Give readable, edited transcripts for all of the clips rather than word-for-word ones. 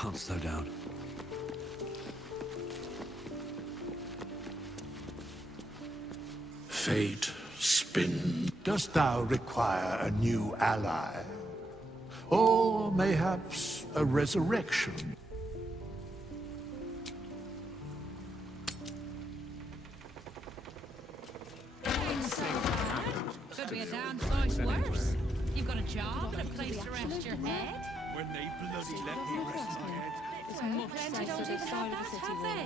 can't slow down. Fate spin. Dost thou require a new ally? Or mayhaps a resurrection? Could be a damn size worse. You've got a job and a place to rest your head. When they bloody let me rest my head. Well, plenty don't even have that, have they?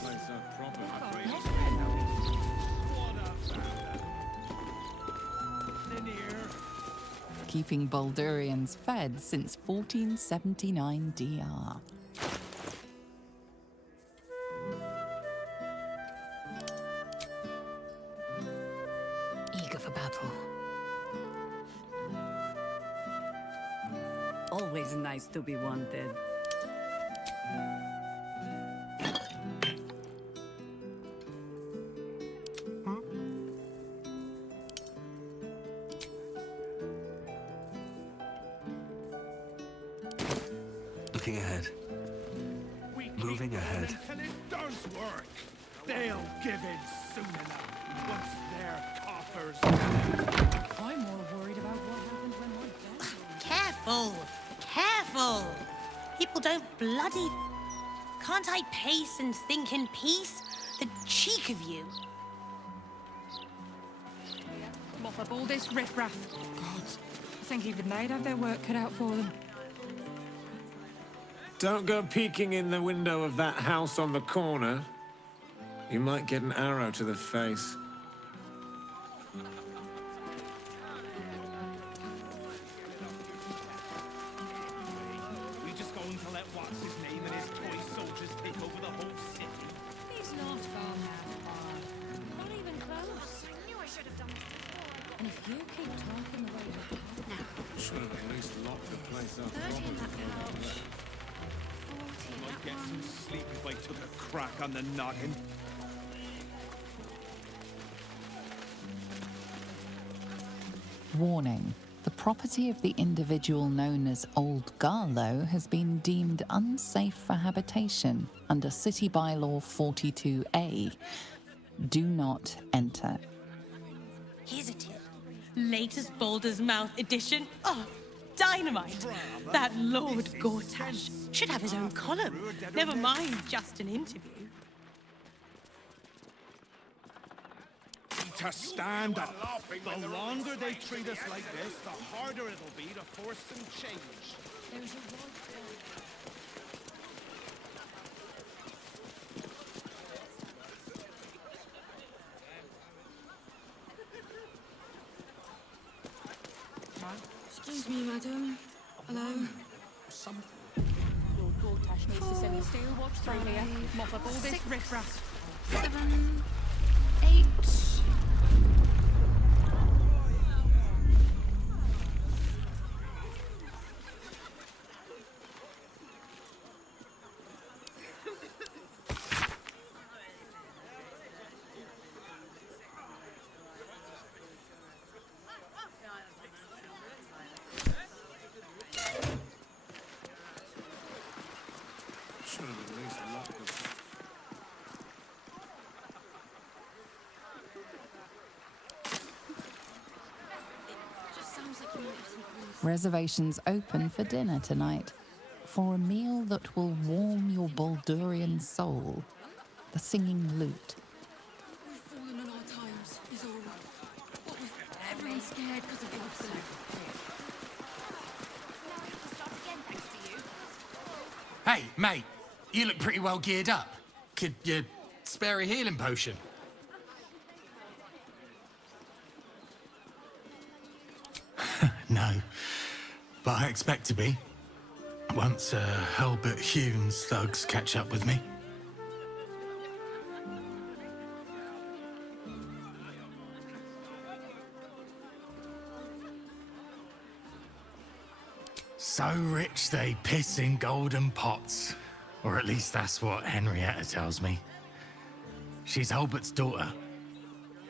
Place up proper, my friend. Keeping Baldurians fed since 1479 DR. Eager for battle. Always nice to be wanted. Looking ahead. Moving ahead. And it does work. They'll give in soon enough once their coffers. I'm more worried about what happens when we're dead. Careful! Careful! People don't bloody... Can't I pace and think in peace? The cheek of you! Mop up all this riffraff. God, I think even they'd have their work cut out for them. Don't go peeking in the window of that house on the corner. You might get an arrow to the face. We just going to let what's his name and his toy soldiers take over the whole city. He's not gone that far. Not even close. I knew I should have done this before. And if you keep talking the way you do, Should have at least locked the place up. 30 in that couch. 40 in Might that get one. some sleep if I took a crack on the noggin. Warning. The property of the individual known as Old Garlow has been deemed unsafe for habitation under City Bylaw 42A. Do not enter. Here's a tip. Latest Baldur's Mouth edition. Oh, dynamite! That Lord Gortash should have his own column. Never mind just an interview. To stand up. The longer they treat us like this, the harder it'll be to force some change. there's a right Excuse me, madam. Hello. Lord Gortash needs to send a steel watch through here. Mop up all this riffraff. 7, 8. Should have at least locked the... Just sounds like you might have some clues. Reservations open for dinner tonight. For a meal that will warm your Baldurian soul. The Singing Lute. We've fallen on our times, is all. What with everyone's scared because of the absolute. Hey, mate, you look pretty well geared up. Could you spare a healing potion? No, but I expect to be. Once Helbert Hume's thugs catch up with me. So rich they piss in golden pots. Or at least that's what Henrietta tells me. She's Hulbert's daughter.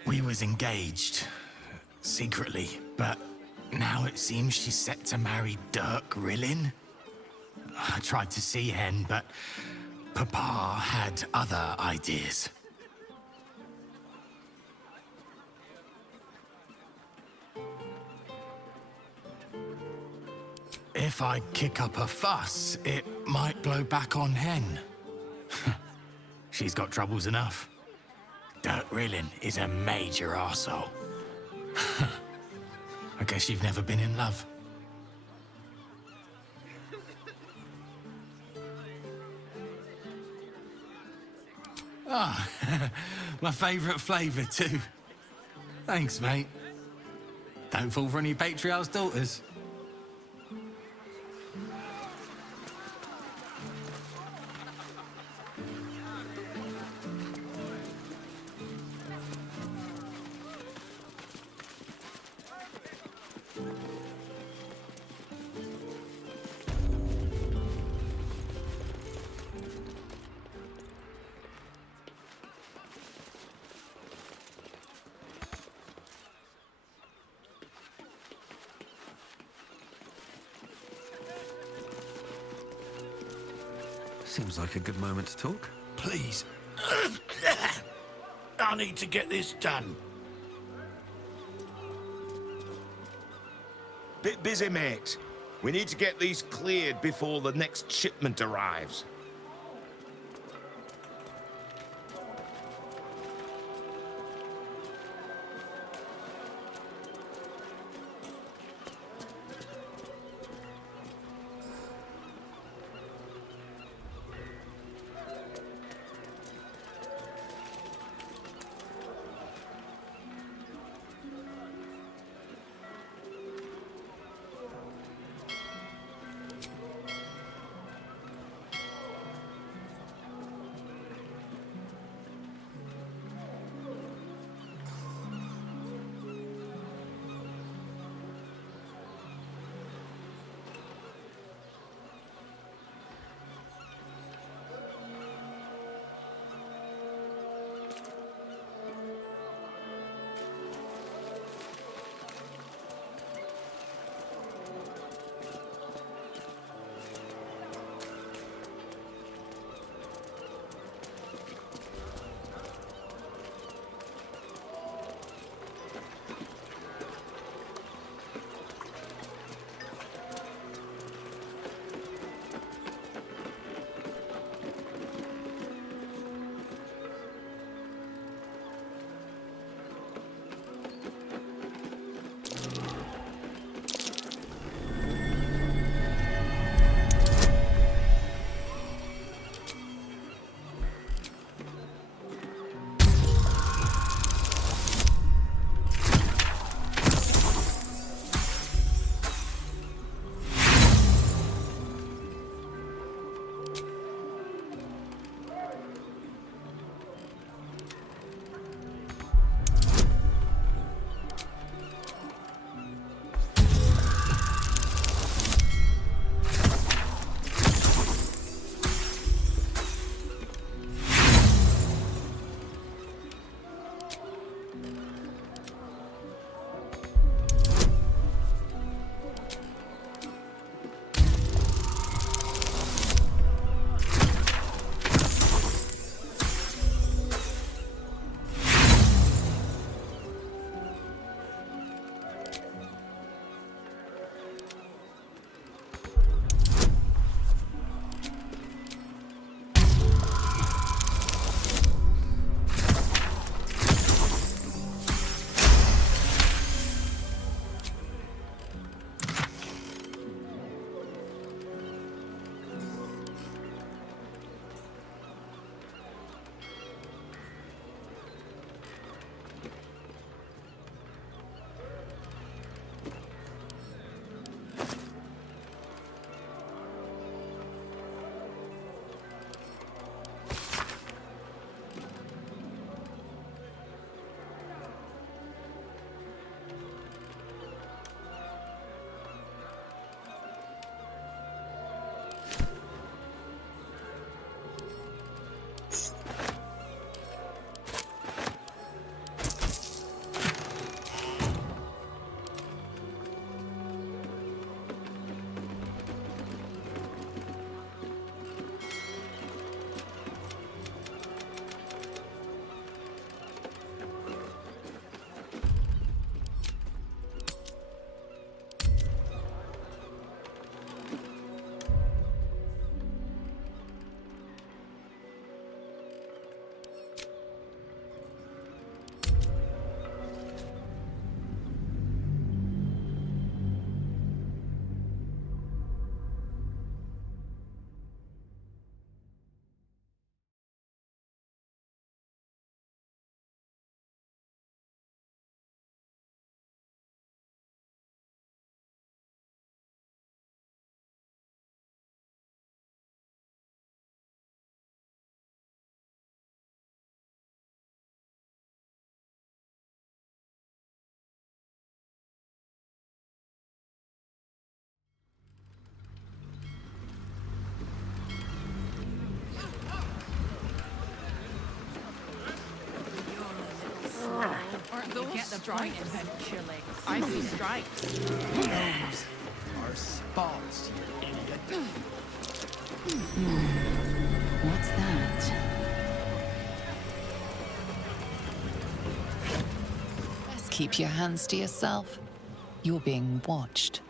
We was engaged, secretly, but now it seems she's set to marry Dirk Rillin. I tried to see Hen, but Papa had other ideas. If I kick up a fuss, it might blow back on Hen. She's got troubles enough. Dirk Rillin is a major arsehole. I guess you've never been in love. Ah, my favourite flavour too. Thanks, mate. Don't fall for any patriarch's daughters. Seems like a good moment to talk. Please. I need to get this done. Bit busy, mate. We need to get these cleared before the next shipment arrives. stripes. Eventually. I see stripes. Those are spots, you idiot. What's that? Best keep your hands to yourself. You're being watched.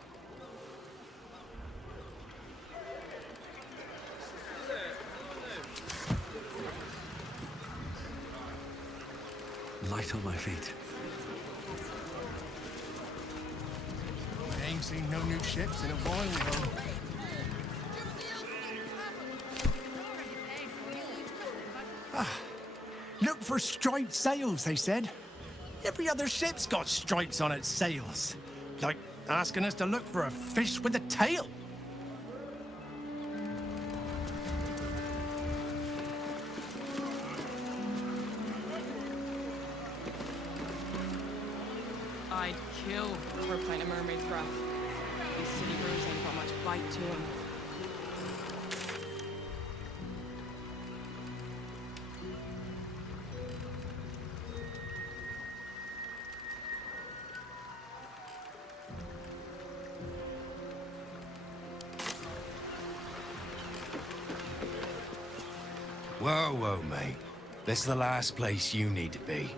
Light on my feet. I ain't seen no new ships in a while, though. Look for striped sails, they said. Every other ship's got stripes on its sails. Like asking us to look for a fish with a tail. I'd kill for a pint of mermaid's breath. These city brews ain't got much bite to them. Whoa, whoa, mate. This is the last place you need to be.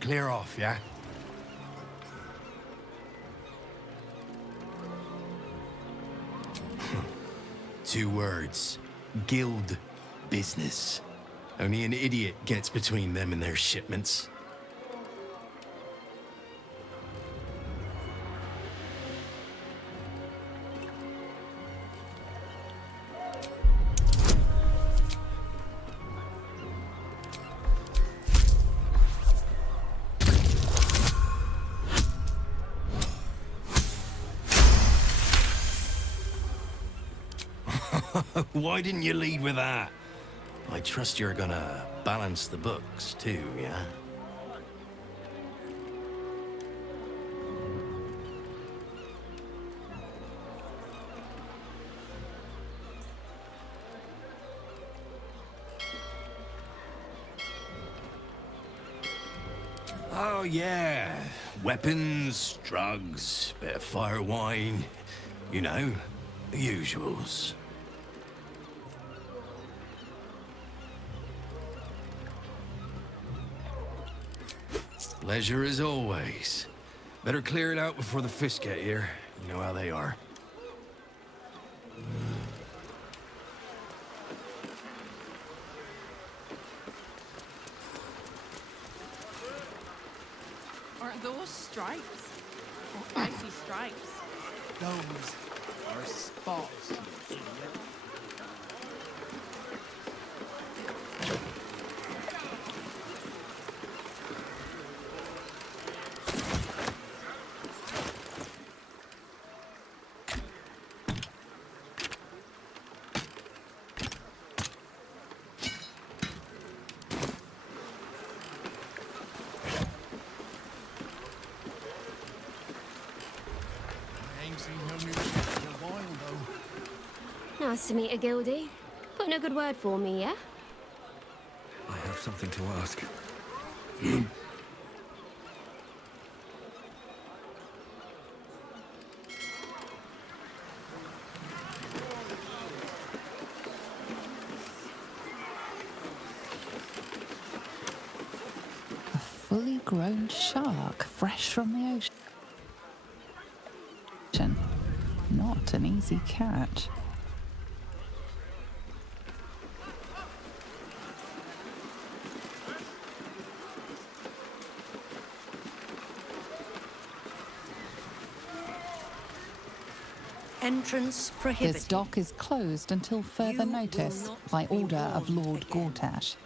Clear off, yeah? Two words. Guild business. Only an idiot gets between them and their shipments. Why didn't you lead with that? I trust you're gonna balance the books too, yeah? Oh, yeah. Weapons, drugs, bit of fire wine. You know, the usuals. Pleasure as always. Better clear it out before the fish get here. You know how they are. Aren't those stripes? Oh, I see stripes. Those are spots, you idiot. Nice to meet a guildie. Put in a good word for me, yeah? I have something to ask. A fully grown shark, fresh from the ocean. Not an easy catch. Entrance prohibited. This dock is closed until further notice by order of Lord Gortash.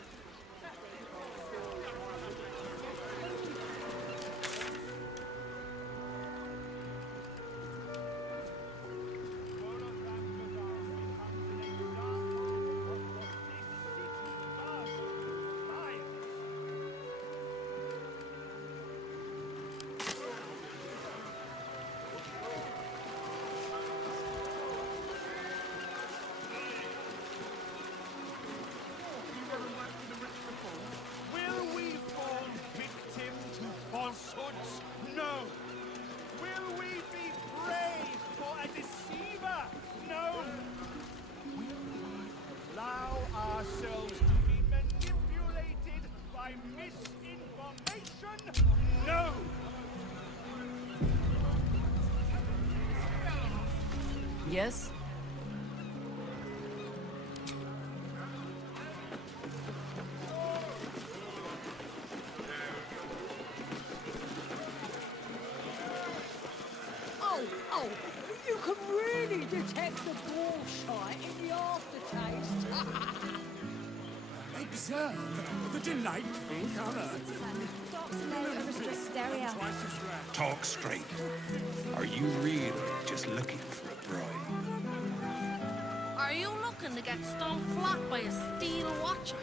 Yes? Oh, you can really detect the bullshit in the aftertaste. Observe the delightful colour. Doc's note of restricted area. Talk straight. Are you really just looking for a bride? Are you looking to get stung flat by a steel watcher?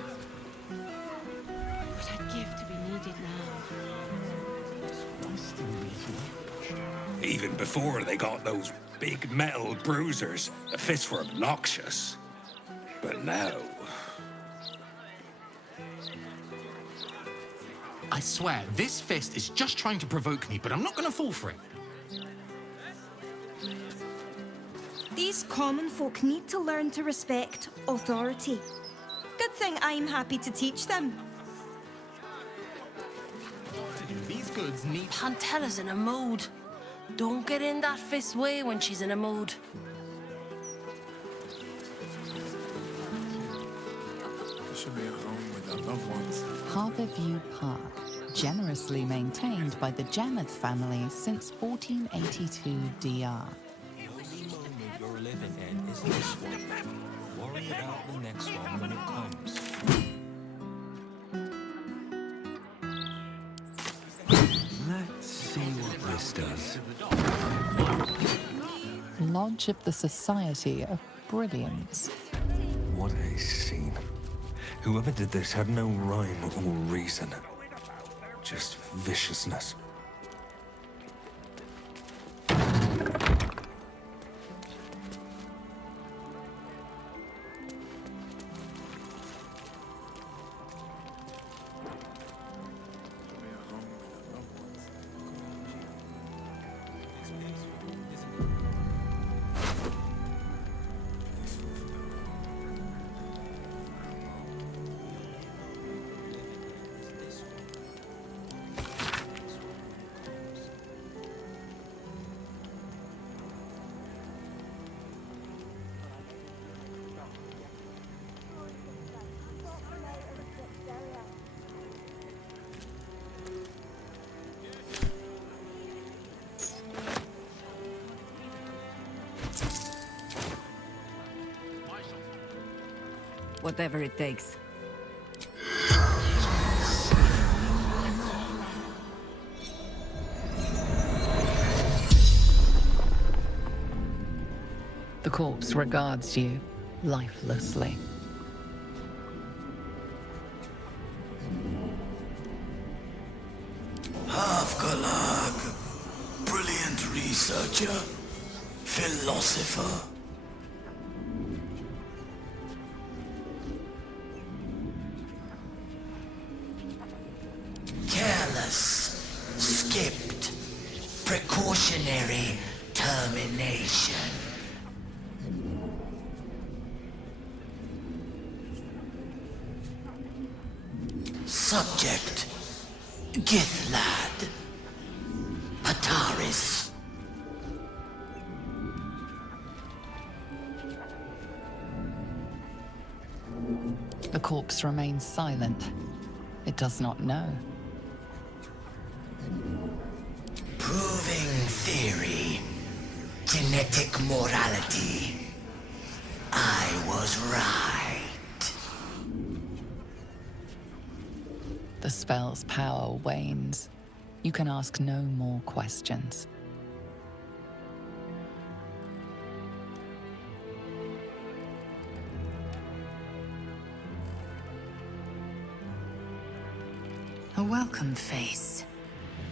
What I'd give to be needed now. Even before they got those big metal bruisers, the fists were obnoxious. But now... I swear, this fist is just trying to provoke me, but I'm not gonna fall for it. These common folk need to learn to respect authority. Good thing I'm happy to teach them. These goods need... Pantella's in a mood. Don't get in that fist's way when she's in a mood. They should be at home with their loved ones. Harbourview Park, generously maintained by the Jamath family since 1482 DR. The only moment you're living in is this one. Worry about the next one when it comes. Let's see what this does. Lodge of the Society of Brilliance. What a scene. Whoever did this had no rhyme or reason. Just viciousness. Whatever it takes. The corpse regards you lifelessly. Half-Galag, brilliant researcher, philosopher. Careless, skipped, precautionary termination. Subject, Githlad, Pataris. The corpse remains silent. It does not know. Proving theory, genetic morality. I was right. The spell's power wanes. You can ask no more questions. A welcome face.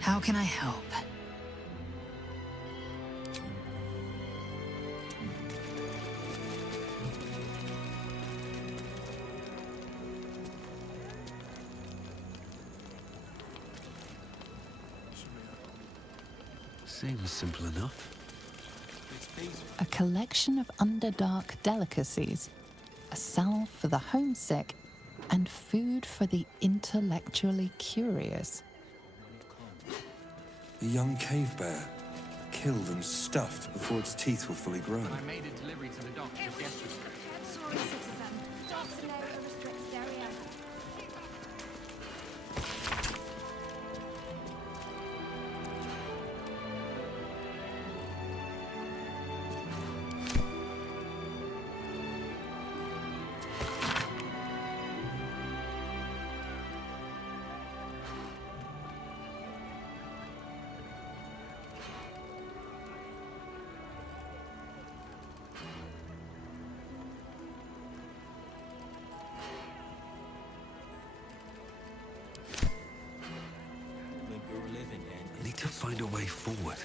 How can I help? Seems simple enough. A collection of underdark delicacies, a salve for the homesick, and food for the intellectually curious. A young cave bear, killed and stuffed before its teeth were fully grown. I made a delivery to the dock just yesterday. Sorry, citizen. Docks are now a restricted area. I need to find a way forward.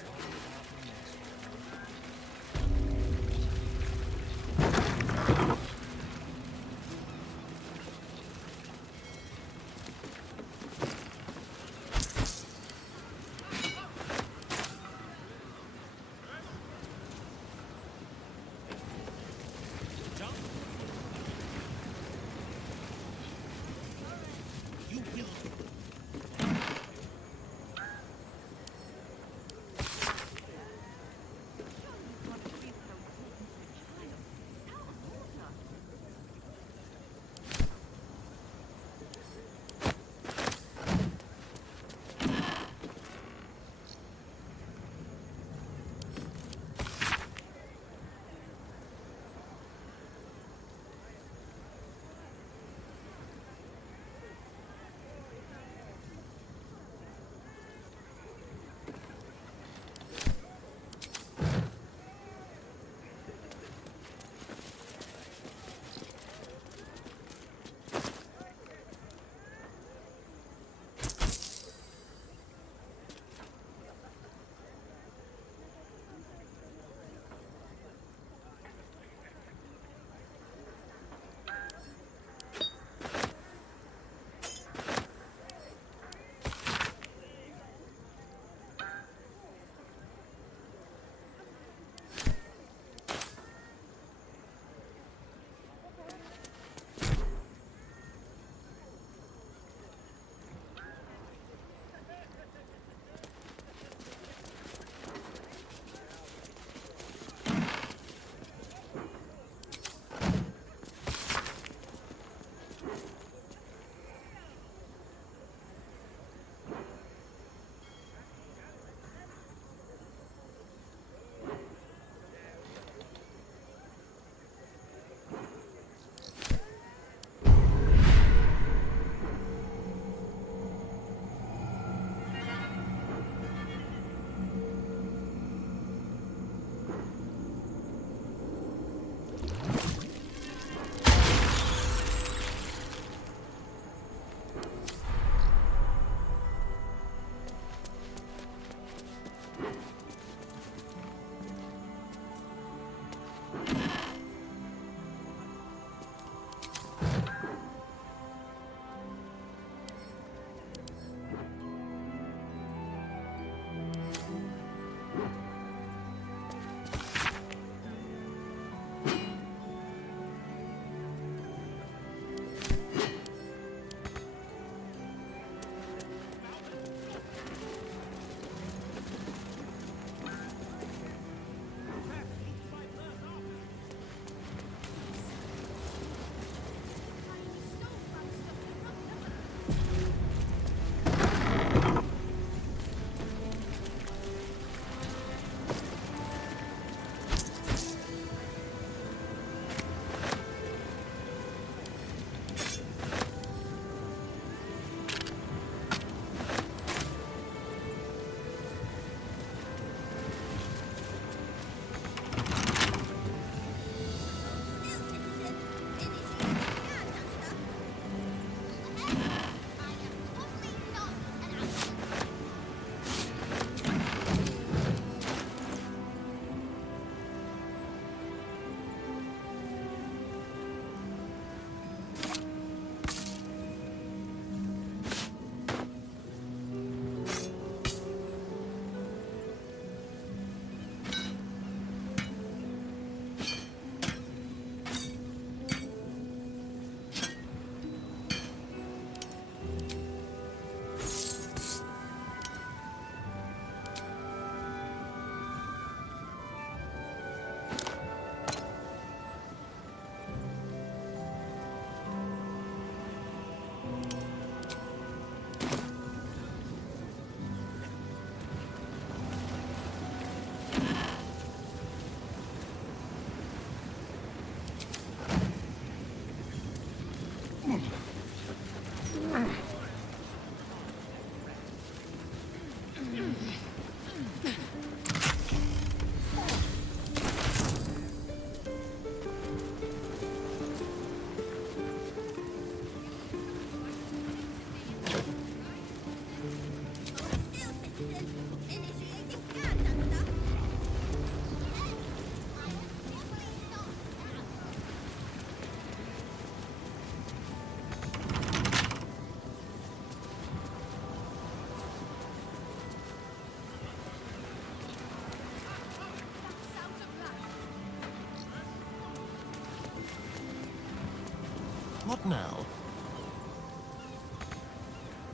What now?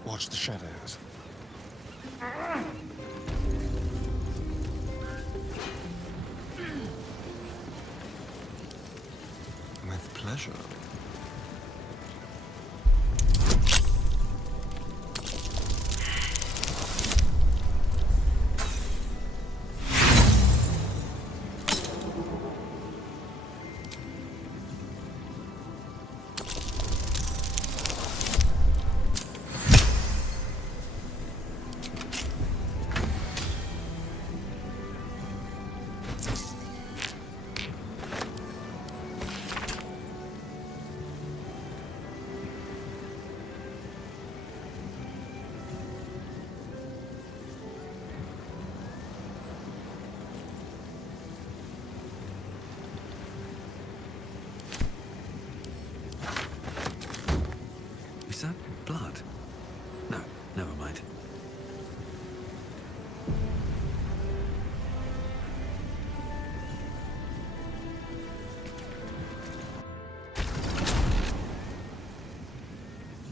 Watch the shadows. With pleasure. Is that blood? No, never mind.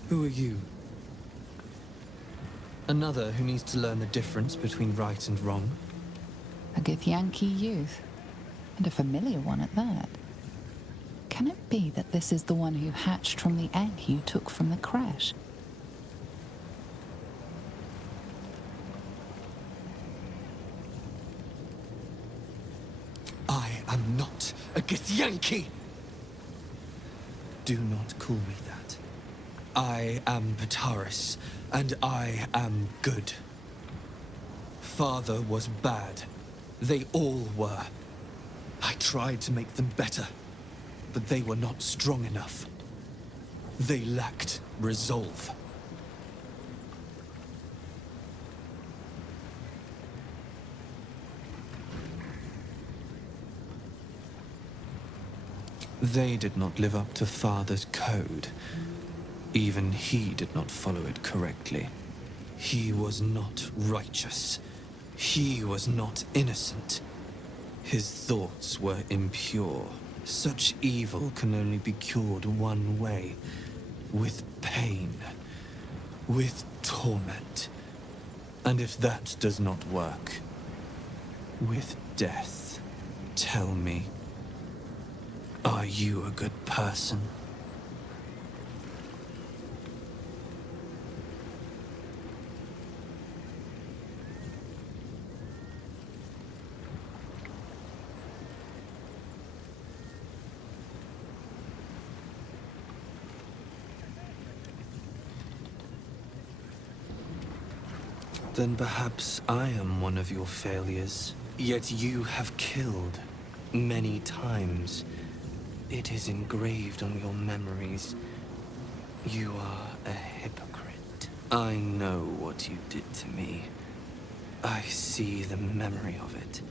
Who are you? Another who needs to learn the difference between right and wrong? A Githyanki youth, and a familiar one at that. Can it be that this is the one who hatched from the egg you took from the crash? I am not a Githyanki! Do not call me that. I am Pataris, and I am good. Father was bad. They all were. I tried to make them better, but they were not strong enough. They lacked resolve. They did not live up to Father's code. Even he did not follow it correctly. He was not righteous. He was not innocent. His thoughts were impure. Such evil can only be cured one way. With pain. With torment. And if that does not work, with death. Tell me, are you a good person? Then perhaps I am one of your failures. Yet you have killed many times. It is engraved on your memories. You are a hypocrite. I know what you did to me. I see the memory of it.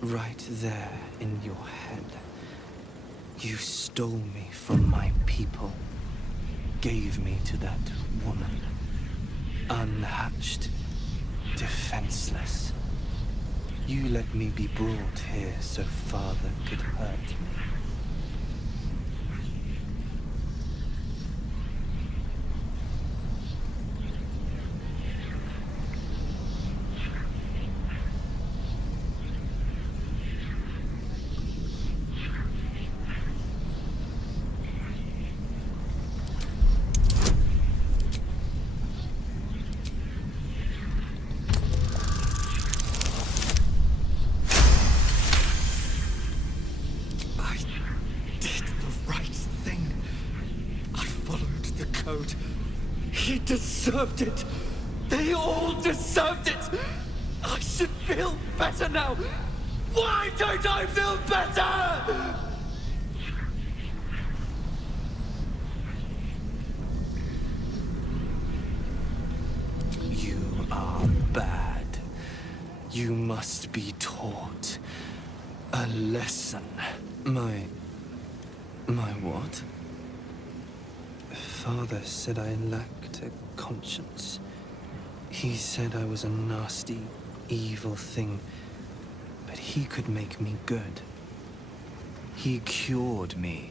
Right there in your head. You stole me from my people. Gave me to that woman. Unhatched. Defenseless. You let me be brought here so Father could hurt me. He deserved it. They all deserved it. I should feel better now. Why don't I feel better? You are bad. You must be taught a lesson. My what? Father said I lacked a conscience. He said I was a nasty, evil thing, but he could make me good. He cured me.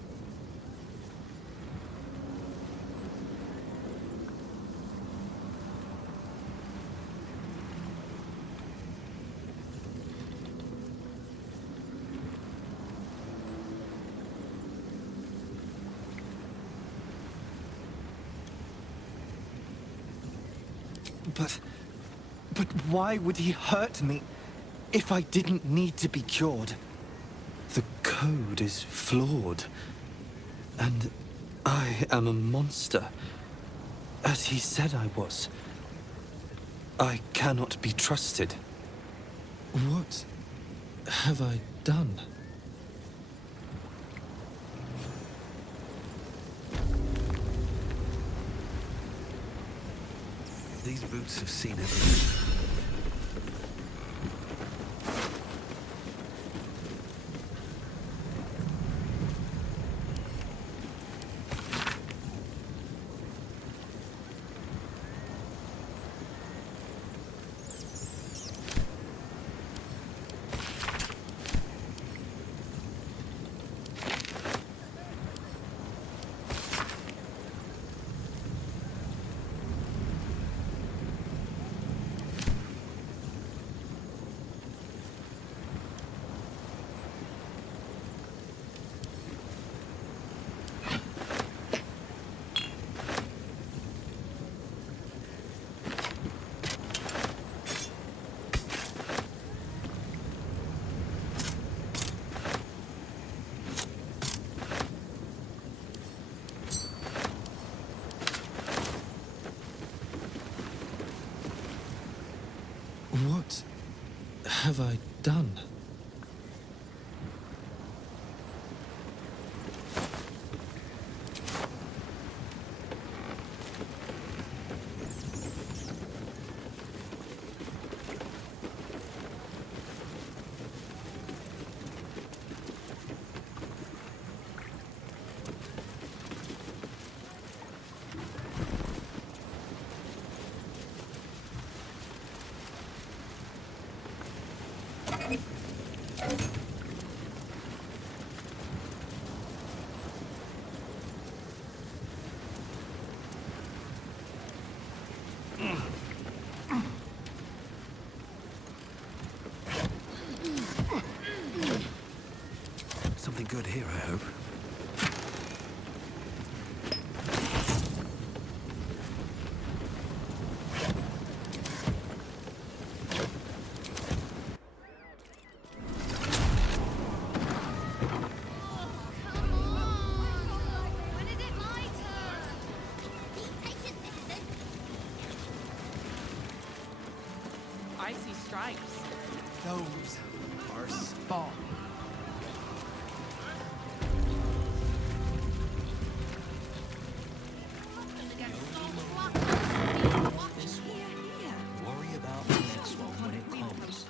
But why would he hurt me if I didn't need to be cured? The code is flawed. And I am a monster, as he said I was. I cannot be trusted. What have I done? These boots have seen everything. What have I done? Something good here, I hope. I see stripes. Those are spawn. Worry about the next one when it comes.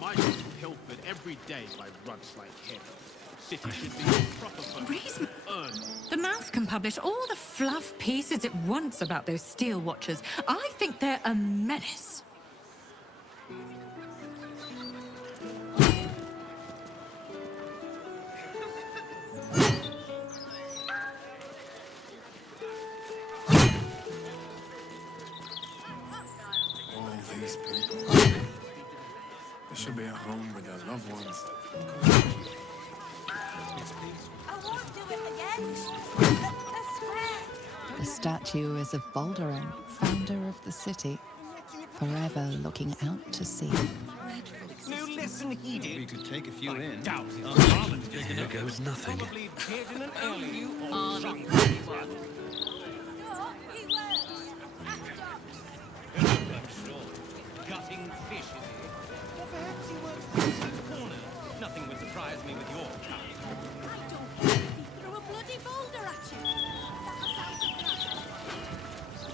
Mine is pilfered every day by runts like him. City should be proper for Reason. earn. The mouth can publish all the fluff pieces it wants about those steel watchers. I think they're a menace. All these people. They should be at home with their loved ones. I won't do it again. I swear. The statue is of Baldur, founder of the city, forever looking out to sea. No lesson heeded. We could take a few in. Doubt his Oh, garment's big Here enough. goes nothing. Probably hid in an alley or drunk. Gutting fish, is he? Or perhaps he works the cheap corner. Nothing would surprise me with your kind. I don't care if he threw a bloody boulder at you. That'll sound good enough.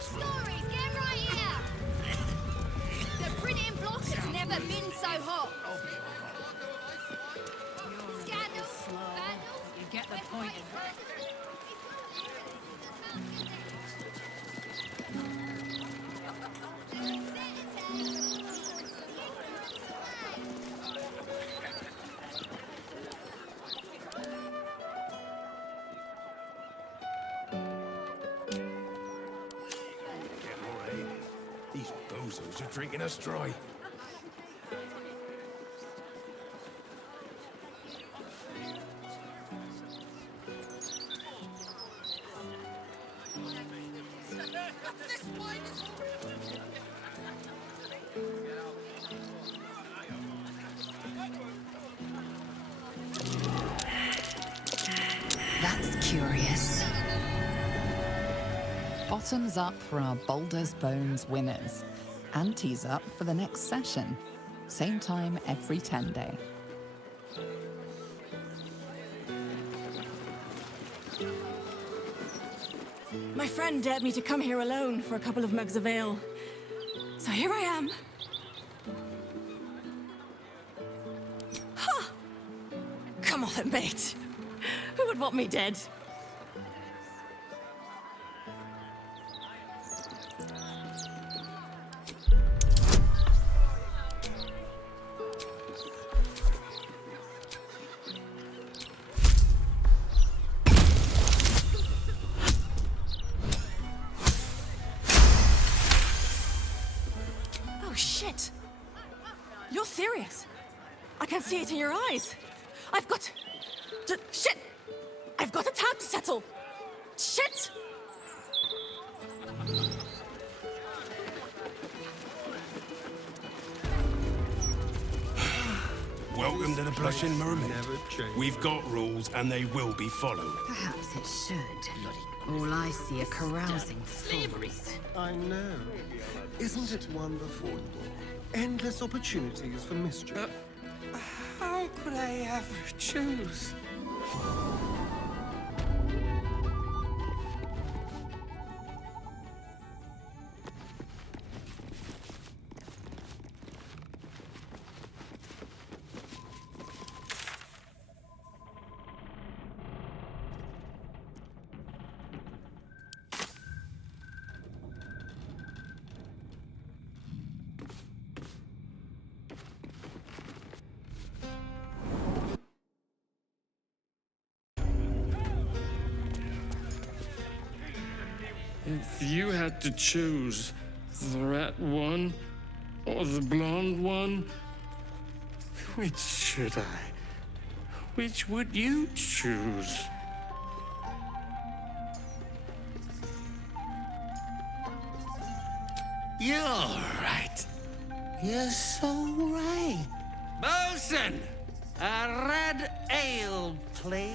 Stories, get right here. They're pretty bozos are drinking us dry. That's curious. Bottoms up for our Baldur's Bones winners. Ante's up for the next session. Same time every 10 day. My friend dared me to come here alone for a couple of mugs of ale. So here I am. Ha! Come on, mate. Who would want me dead? Oh, shit. You're serious. I can see it in your eyes. I've got shit! I've got a tab to settle. Shit! Welcome to the Blushing Mermaid. We've got rules and they will be followed. Perhaps it should. All I see are carousing fools. I know. Isn't it wonderful? Endless opportunities for mischief. How could I ever choose? If you had to choose the rat one or the blonde one, which should I? Which would you choose? You're right. You're so right. Bosun! A red ale, please.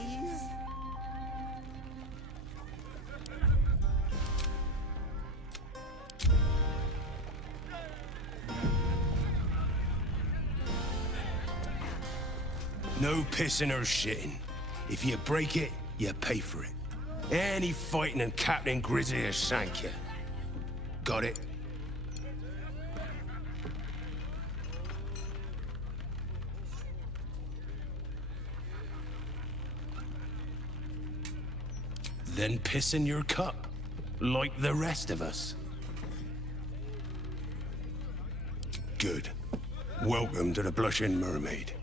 No pissing or shitting. If you break it, you pay for it. Any fighting and Captain Grizzly will shank you. Got it? Then piss in your cup, like the rest of us. Good. Welcome to the Blushing Mermaid.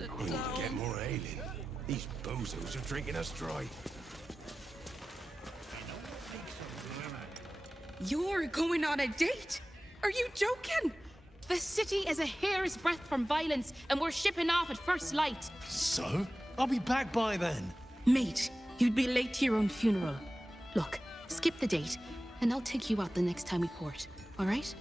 I need to get more ale in. These bozos are drinking us dry. You're going on a date? Are you joking? The city is a hair's breadth from violence, and we're shipping off at first light. So? I'll be back by then. Mate, you'd be late to your own funeral. Look, skip the date, and I'll take you out the next time we port, all right?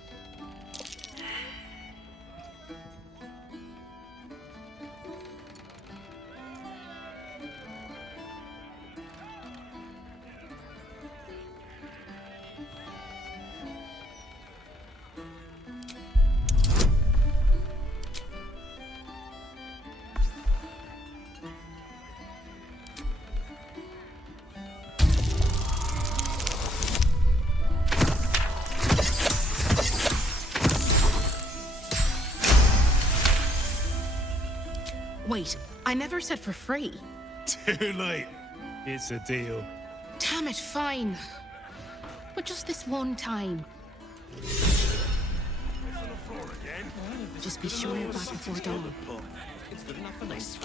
Wait, I never said for free. Too late. It's a deal. Damn it, fine. But just this one time. Just be sure you're back before dawn. It's good enough for nice.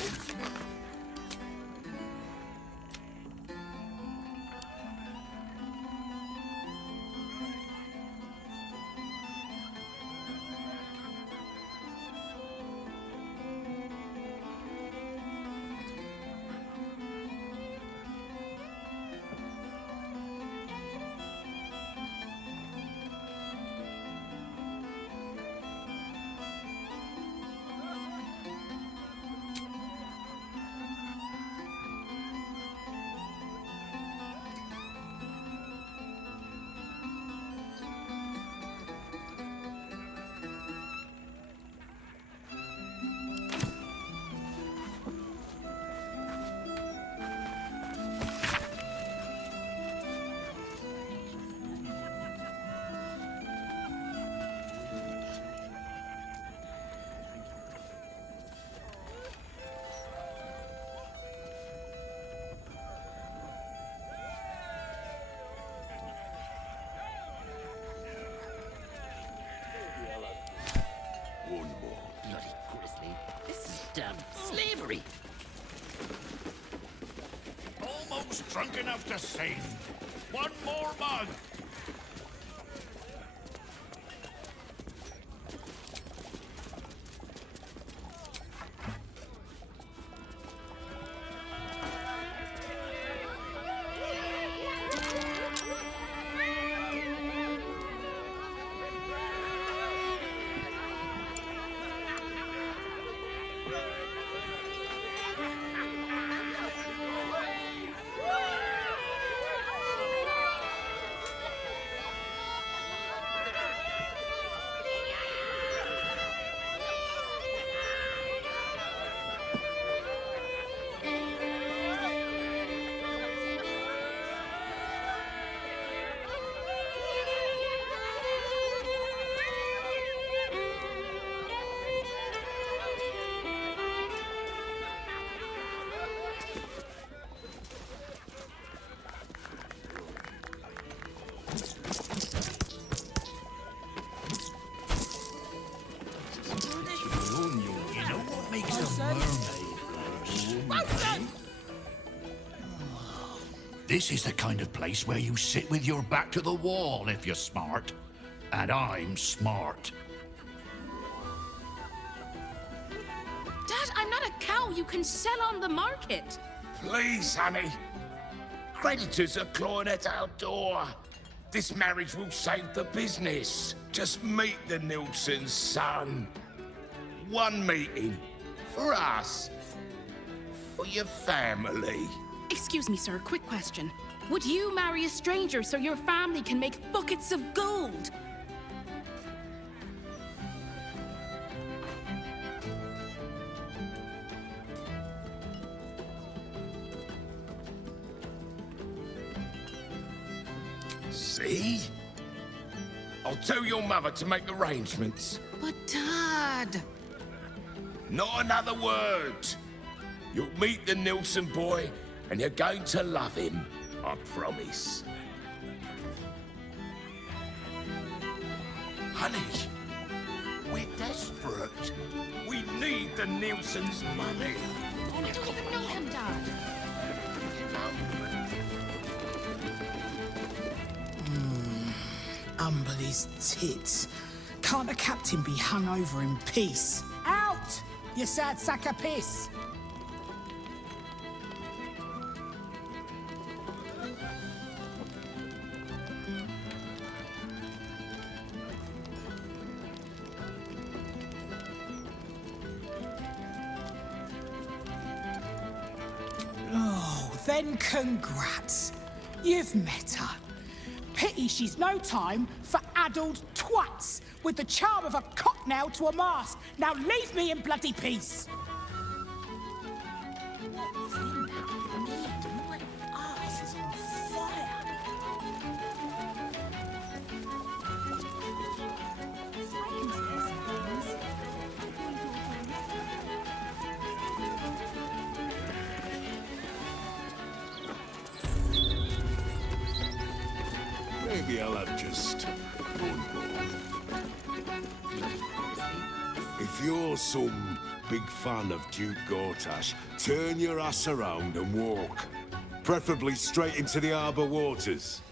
enough to sing. One more mug. This is the kind of place where you sit with your back to the wall if you're smart. And I'm smart. Dad, I'm not a cow you can sell on the market. Please, honey. Creditors are clawing at our door. This marriage will save the business. Just meet the Nilsson's son. One meeting. For us. For your family. Excuse me, sir, quick question. Would you marry a stranger so your family can make buckets of gold? See? I'll tell your mother to make arrangements. But, Dad... Not another word. You'll meet the Nilsson boy, and you're going to love him, I promise. Honey, we're desperate. We need the Nilsson's money. I don't even know him, Dad. Humble his tits. Can't the captain be hung over in peace? Out, you sad sack of piss! Oh, then congrats. You've met her. Pity she's no time for addled twats with the charm of a cocknail to a mask. Now leave me in bloody peace. My eyes is on fire. Maybe I'll have just one more. If you're some big fan of Duke Gortash, turn your ass around and walk. Preferably straight into the harbour waters.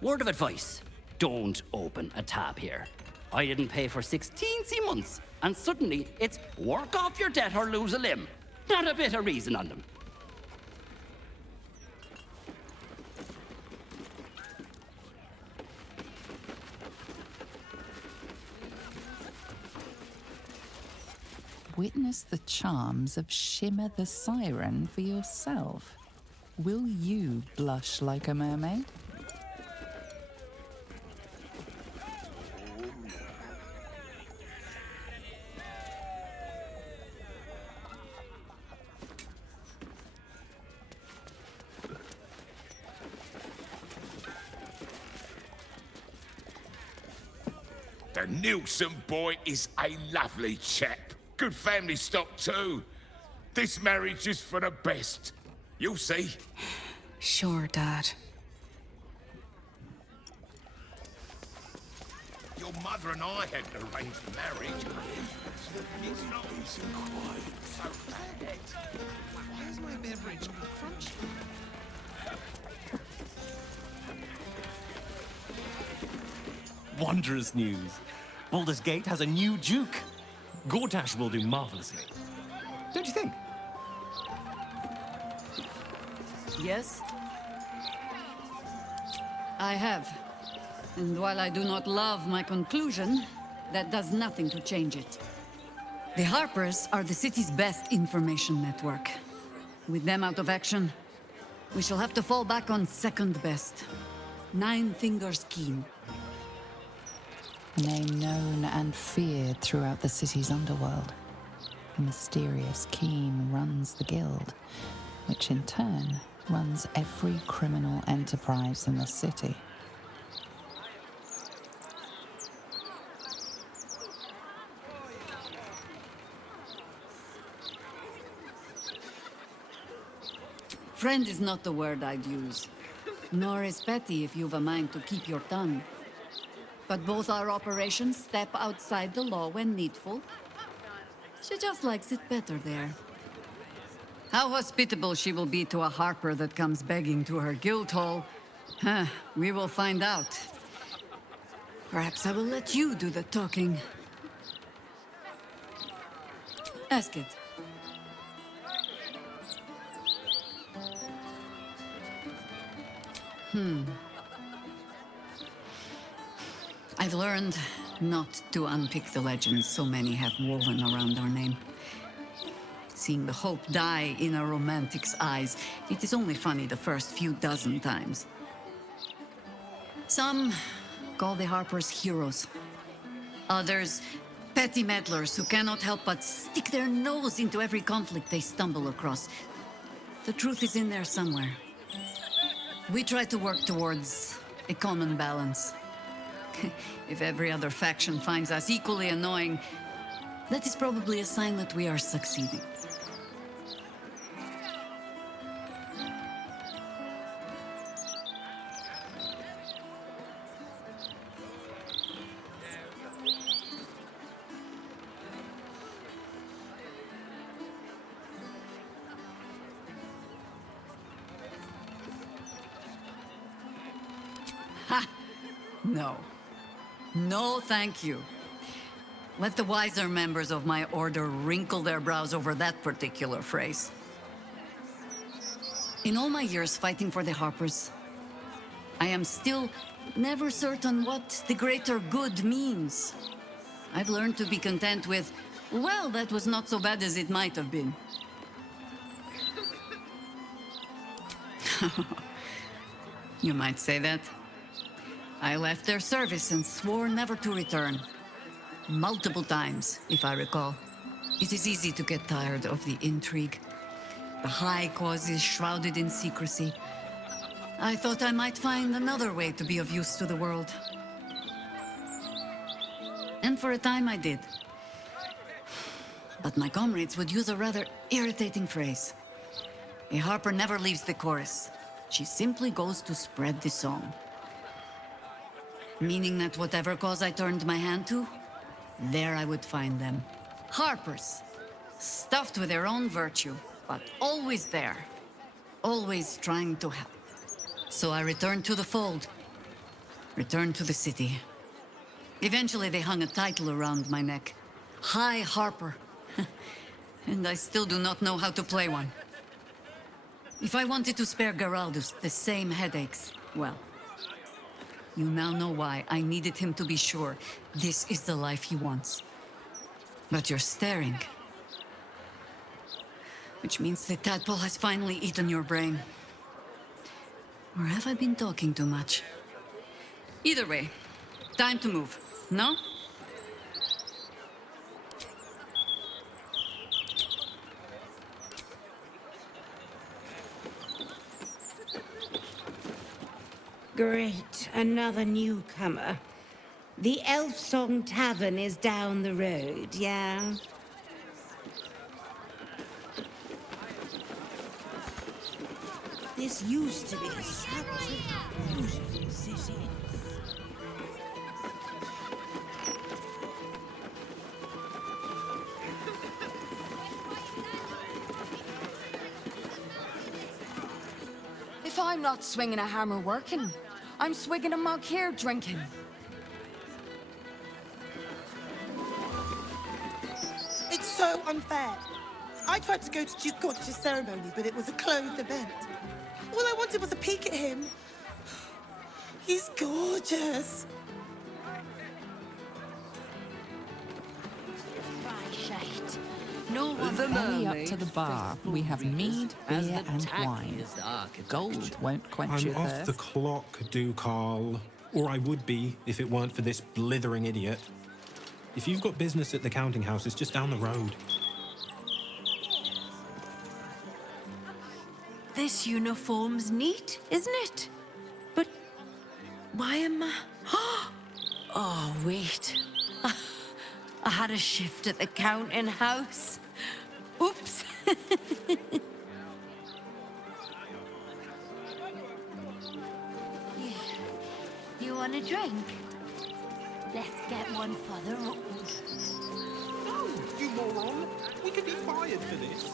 Word of advice, don't open a tab here. I didn't pay for 16 months, and suddenly it's work off your debt or lose a limb. Not a bit of reason on them. Witness the charms of Shimmer the Siren for yourself. Will you blush like a mermaid? The Nilsson boy is a lovely chap. Good family stock, too. This marriage is for the best. You'll see. Sure, Dad. Your mother and I had an arranged marriage. It's not so bad. Why is my beverage crunchy? Wondrous news. Baldur's Gate has a new duke. Gortash will do marvelously. Don't you think? Yes? I have. And while I do not love my conclusion, that does nothing to change it. The Harpers are the city's best information network. With them out of action, we shall have to fall back on second best. Nine Fingers Keen. A name known and feared throughout the city's underworld. The mysterious Keen runs the guild, which in turn runs every criminal enterprise in the city. Friend is not the word I'd use. Nor is petty if you've a mind to keep your tongue. But both our operations step outside the law when needful. She just likes it better there. How hospitable she will be to a harper that comes begging to her guild hall, we will find out. Perhaps I will let you do the talking. Ask it. I've learned not to unpick the legends so many have woven around our name. Seeing the hope die in a romantic's eyes, it is only funny the first few dozen times. Some call the Harpers heroes. Others, petty meddlers who cannot help but stick their nose into every conflict they stumble across. The truth is in there somewhere. We try to work towards a common balance. If every other faction finds us equally annoying, that is probably a sign that we are succeeding. Ha! No. No, thank you. Let the wiser members of my order wrinkle their brows over that particular phrase. In all my years fighting for the Harpers, I am still never certain what the greater good means. I've learned to be content with, well, that was not so bad as it might have been. You might say that. I left their service and swore never to return. Multiple times, if I recall. It is easy to get tired of the intrigue. The high causes shrouded in secrecy. I thought I might find another way to be of use to the world. And for a time I did. But my comrades would use a rather irritating phrase. A harper never leaves the chorus. She simply goes to spread the song. Meaning that whatever cause I turned my hand to, there I would find them. Harpers, stuffed with their own virtue, but always there. Always trying to help. So I returned to the fold. Returned to the city. Eventually they hung a title around my neck. High Harper. And I still do not know how to play one. If I wanted to spare Geraldus the same headaches, well, you now know why I needed him to be sure this is the life he wants. But you're staring. Which means the tadpole has finally eaten your brain. Or have I been talking too much? Either way, time to move, no? Great, another newcomer. The Elf Song Tavern is down the road, yeah? This used to be such a beautiful city. If I'm not swinging a hammer working, I'm swigging a mug here drinking. It's so unfair. I tried to go to Duke Cottage's ceremony, but it was a closed event. All I wanted was a peek at him. He's gorgeous. No one Hurry up to the bar. We have mead, beer, and wine. Gold won't quench your I'm off thirst. the clock, Ducal. Or I would be if it weren't for this blithering idiot. If you've got business at the counting house, it's just down the road. This uniform's neat, isn't it? But why am I... Oh, wait. I had a shift at the counting house. Oops. You want a drink? Let's get one for the road. No, you moron. We could be fired for this.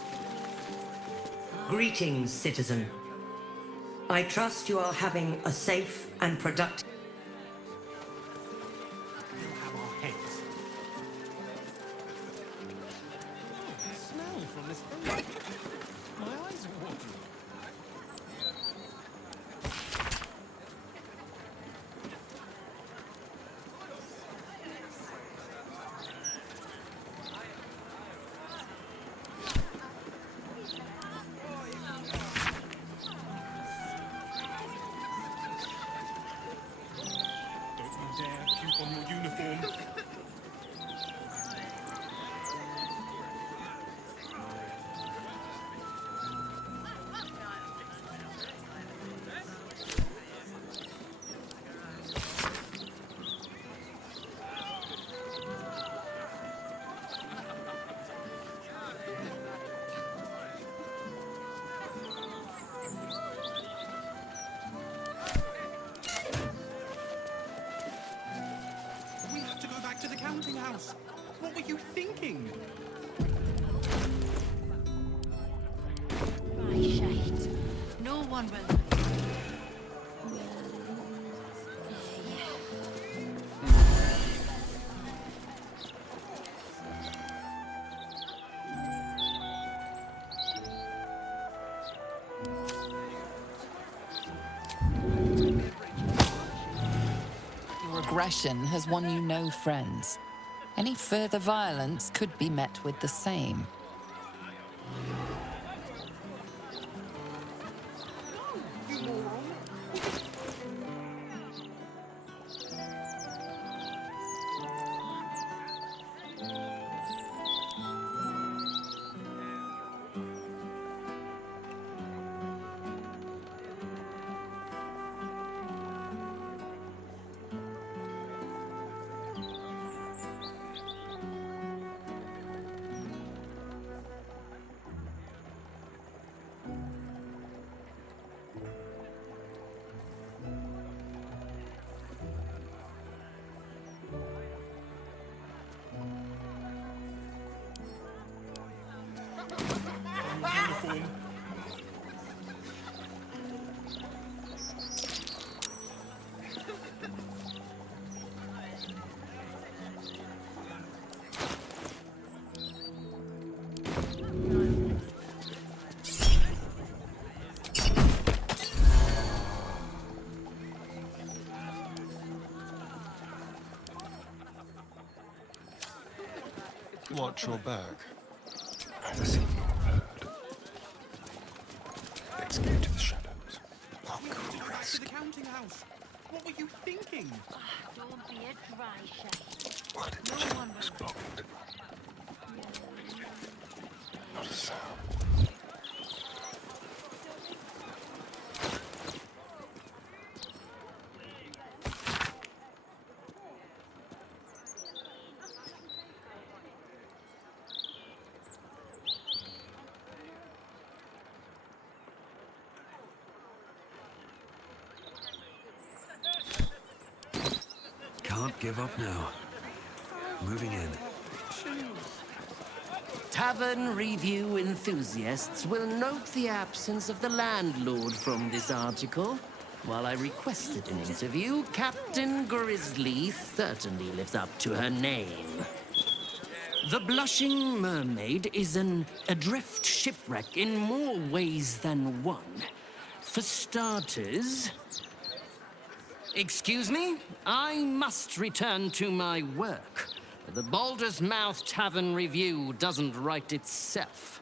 Greetings, citizen. I trust you are having a safe and productive... We'll have our heads. The smell from this area. My eyes are watering. On your uniform. To the counting house. What were you thinking? My shite. No one will. Your aggression has won you no friends. Any further violence could be met with the same. Watch your back. Neither seen nor heard. Let's go to the shadows. I'll go rest. To the counting house. What were you thinking? Don't be a dry shite. What if the channel was blocked? Not a sound. Can't give up now. Moving in. Tavern review enthusiasts will note the absence of the landlord from this article. While I requested an interview, Captain Grizzly certainly lives up to her name. The Blushing Mermaid is an adrift shipwreck in more ways than one. For starters... Excuse me? I must return to my work. The Baldur's Mouth Tavern Review doesn't write itself.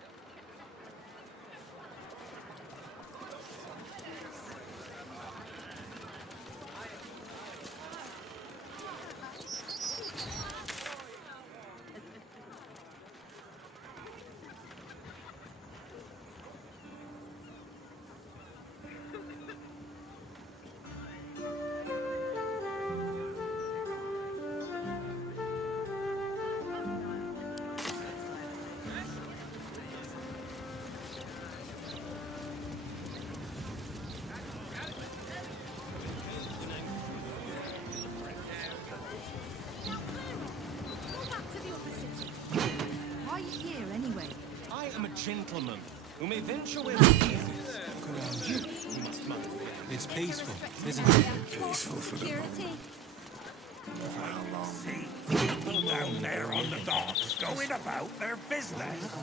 Why are you here anyway? I am a gentleman who may venture where the easiest. Look around you, you must mind. It's peaceful, isn't it? Peaceful for the moment. For how long? People down there on the docks going about their business.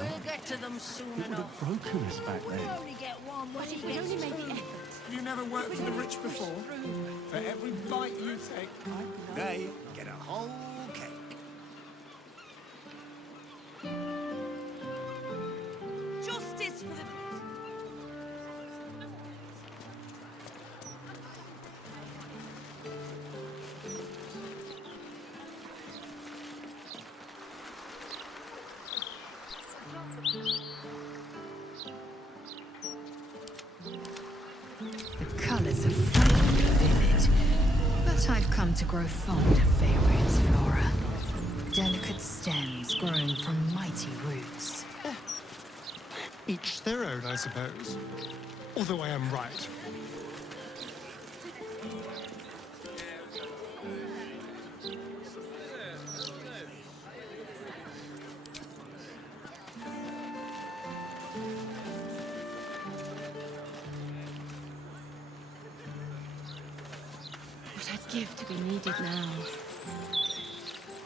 We'll get to them soon enough. Broken us back then. Only get one. What if we only made the effort? You never worked for the rich before? For every bite you take, they get a whole cake. Justice for the... The colours are frank and vivid, but I've come to grow fond of Faerun's flora. Delicate stems grown from mighty roots. Each their own, I suppose. Although I am right. What I'd give to be needed now.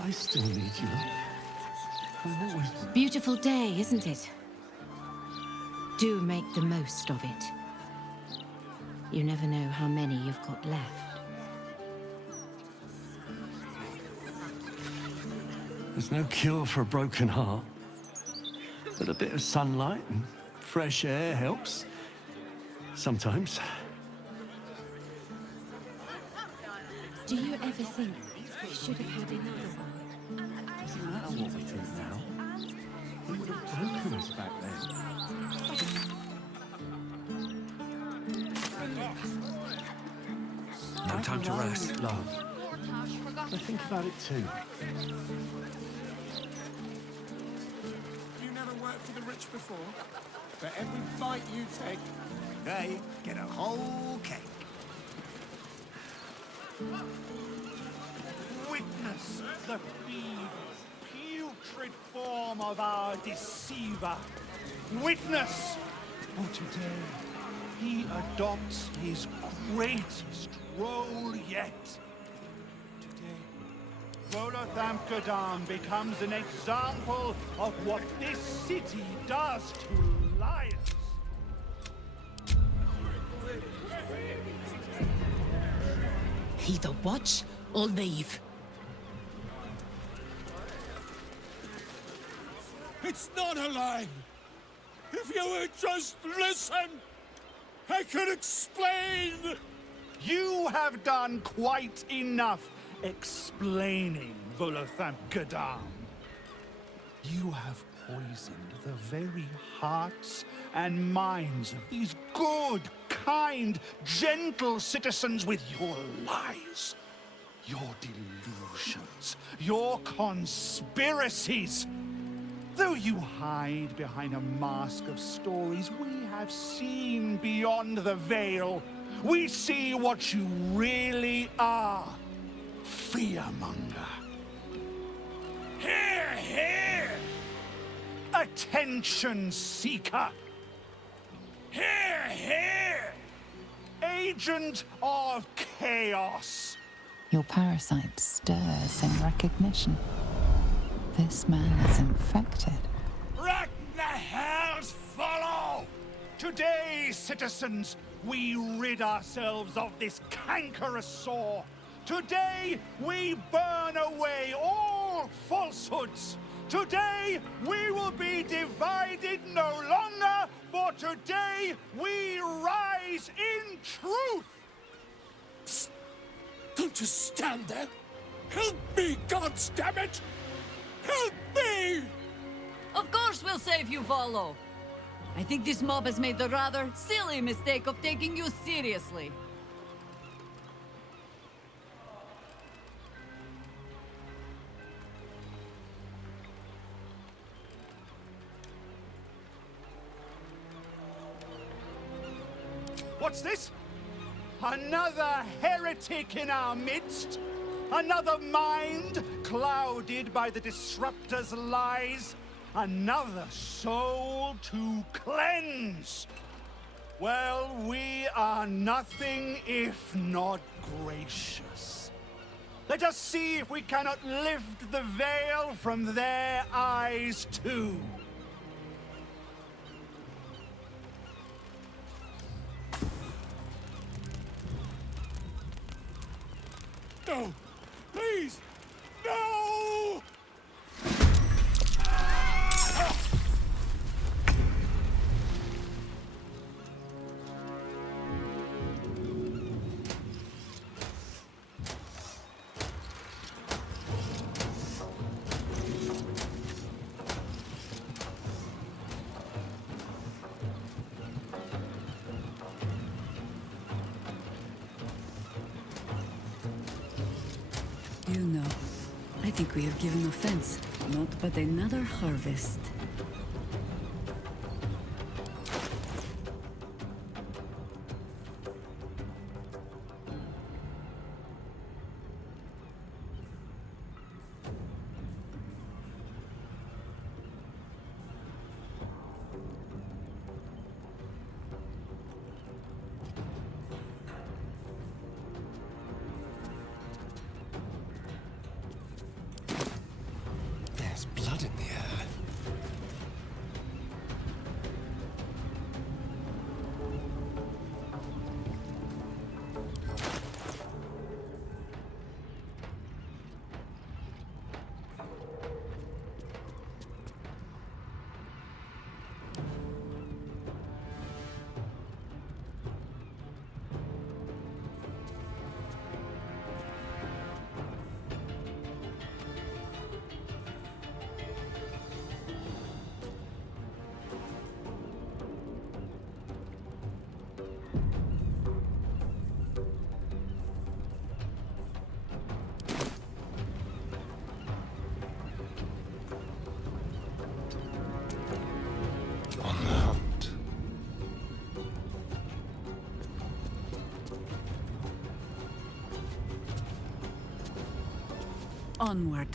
I still need you. I've always... Beautiful day, isn't it? Do make the most of it. You never know how many you've got left. There's no cure for a broken heart. But a bit of sunlight and fresh air helps. Sometimes. Do you ever think we should have had another one? Doesn't matter what we think now. We would have broken us back then. No time to rest. Love. I think about it too. You never worked for the rich before? For every bite you take, they get a whole cake. Witness the feeble, putrid form of our deceiver. Witness, for today, he adopts his greatest role yet. Today, Volothamkadam becomes an example of what this city does to liars. Either watch or leave. It's not a lie. If you would just listen, I could explain. You have done quite enough explaining, Volothamkadam. You have poisoned the very hearts and minds of these good, kind, gentle citizens with your lies, your delusions, your conspiracies. Though you hide behind a mask of stories, we have seen beyond the veil. We see what you really are. Fearmonger. Hear, hear! attention seeker. Here, here! Agent of chaos. Your parasite stirs in recognition. This man is infected. Let the hells follow! Today, citizens, we rid ourselves of this cankerous sore. Today, we burn away all falsehoods. Today, we will be divided no longer, for today, we rise in truth! Psst. Don't just stand there. Help me, goddammit! Help me! Of course we'll save you, Volo. I think this mob has made the rather silly mistake of taking you seriously. What's this? Another heretic in our midst? Another mind clouded by the Disruptor's lies? Another soul to cleanse? Well, we are nothing if not gracious. Let us see if we cannot lift the veil from their eyes too. No! Please! No! You know, I think we have given offense, not but another harvest. There's blood in the air. On the hunt. Onward.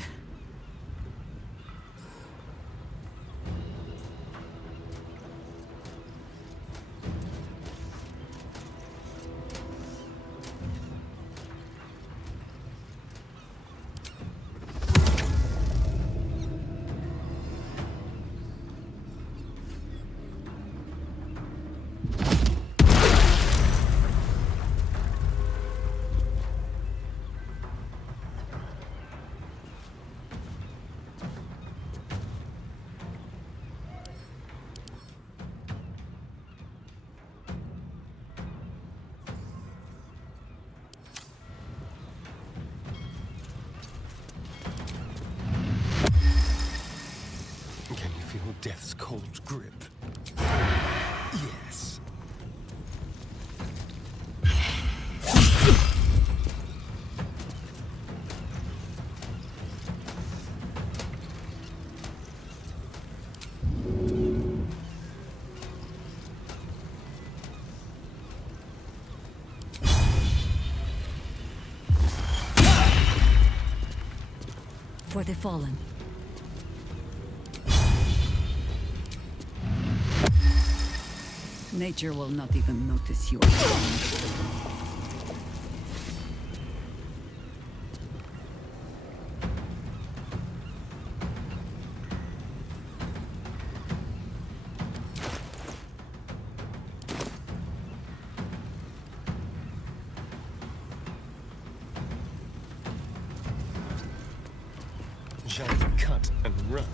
Can you feel death's cold grip? Yes. For the fallen. Nature will not even notice you are gone. Shall we cut and run?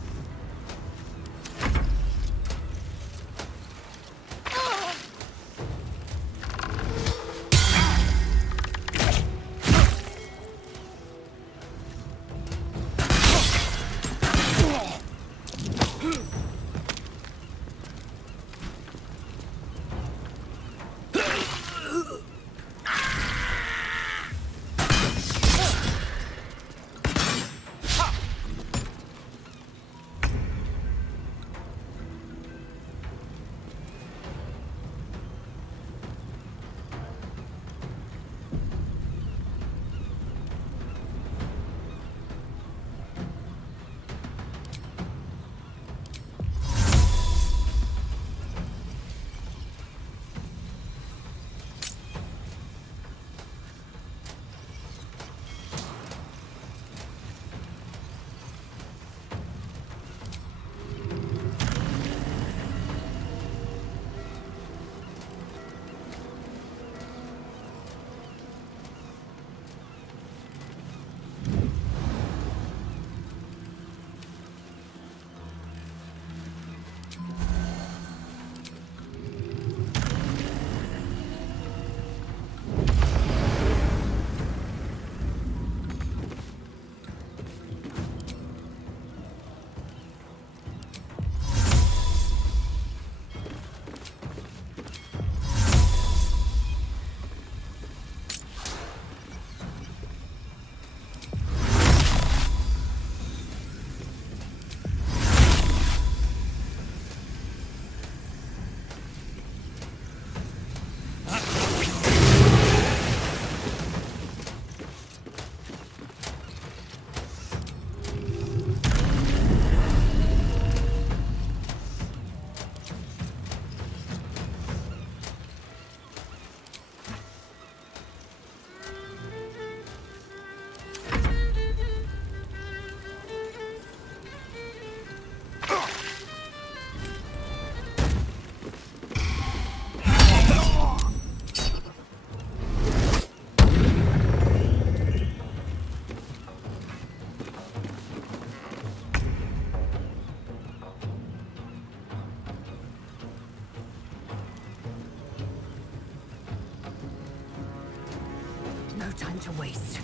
No time to waste.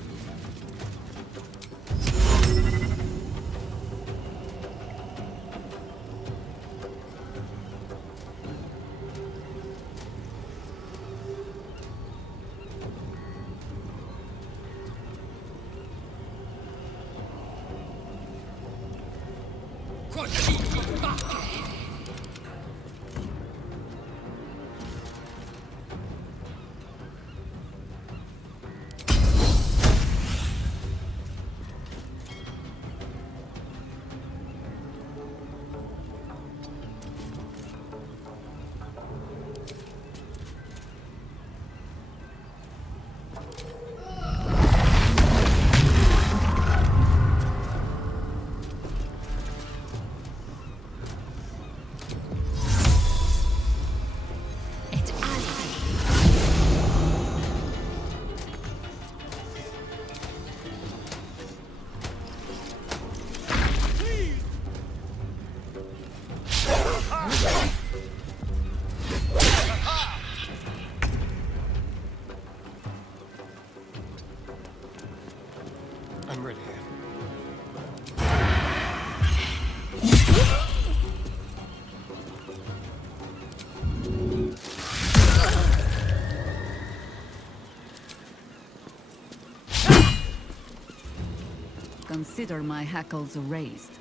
I'm ready. Consider my hackles raised.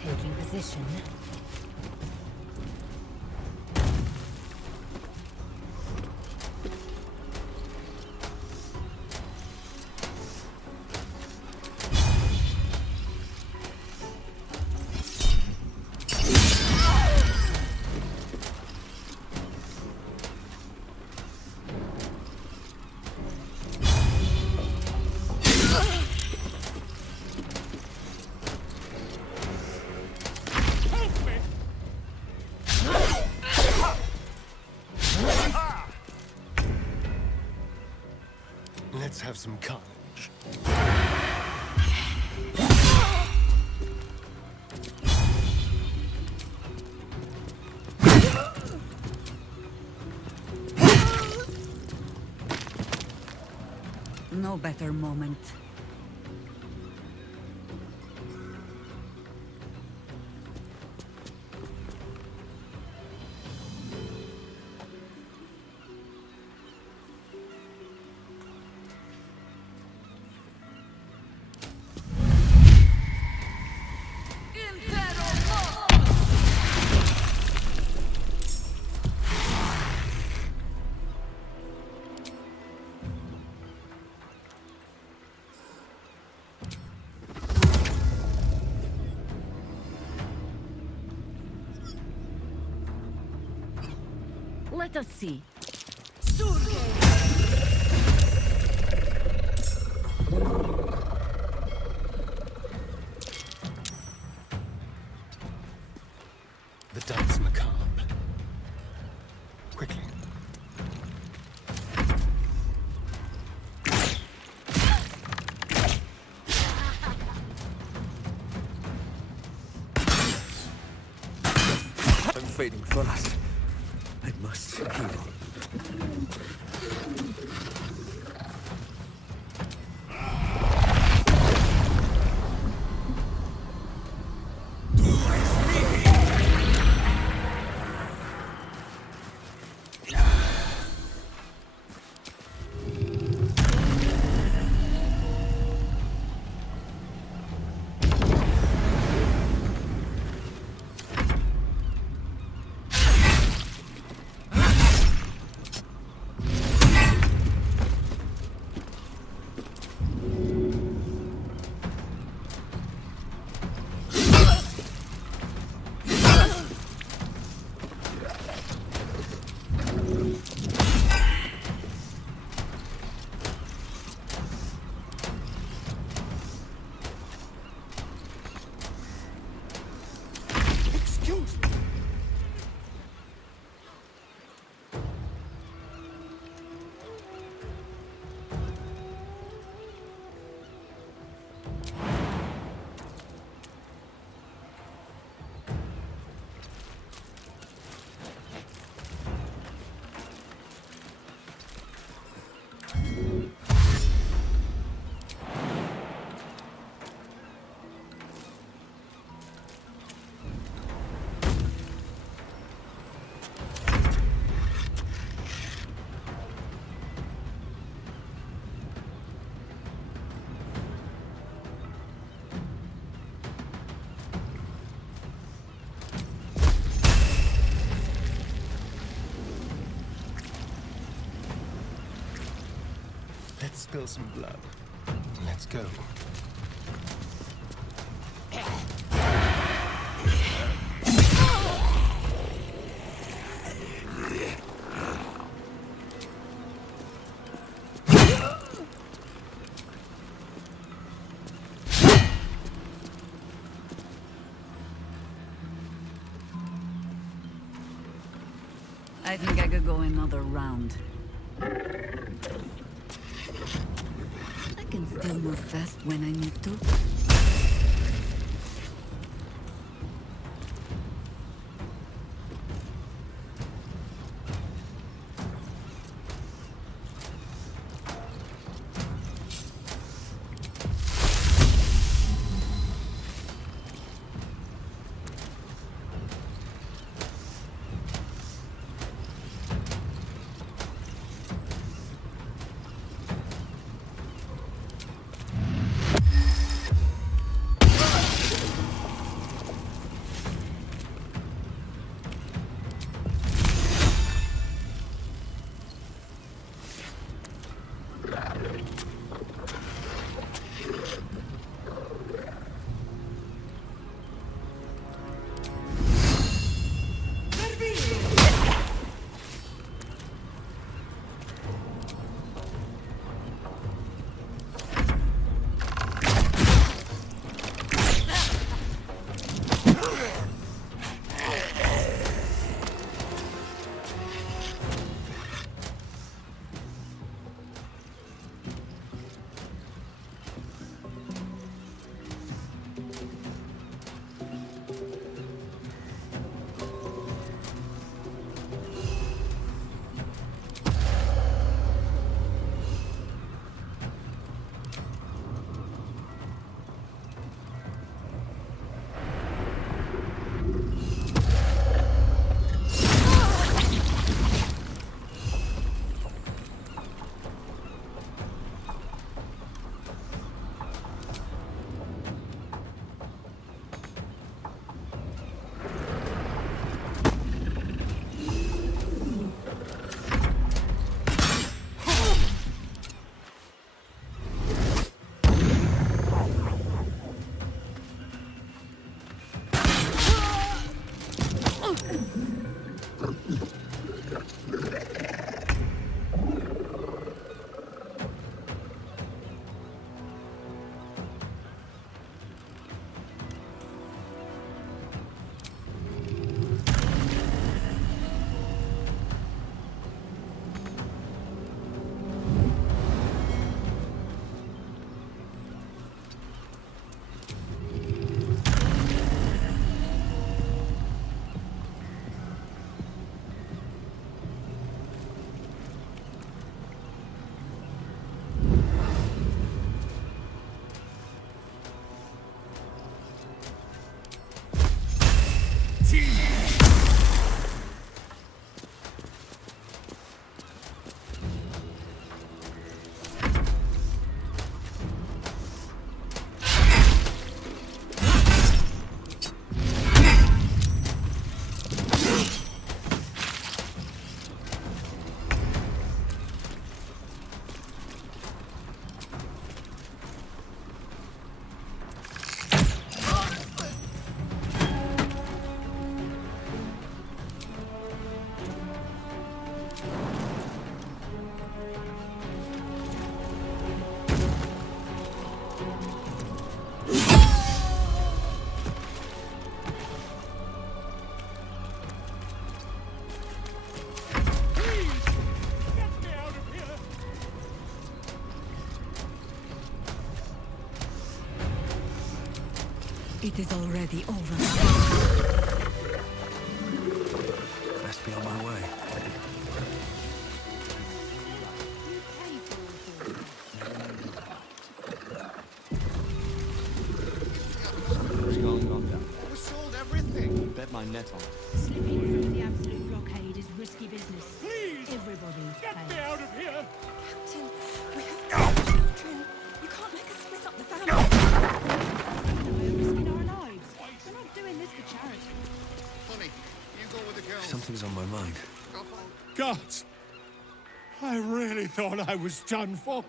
Taking position. Let's have some carnage. No better moment. Let us see. The dance macabre. Quickly. I'm fading fast. I must heal. Let's spill some blood. Let's go. I think I could go another round. I can still move fast when I need to. It is already over. Best be on my way. What's going on down We sold everything. there? Bet my net on it. Slipping through the absolute blockade is risky business. Please! Everybody Get pays. me out of here! Captain, we have two children. You can't make us split up the family. We're risking our lives. We're not doing this for charity. Honey, you go with the girls. Something's on my mind. Gods! I really thought I was done for.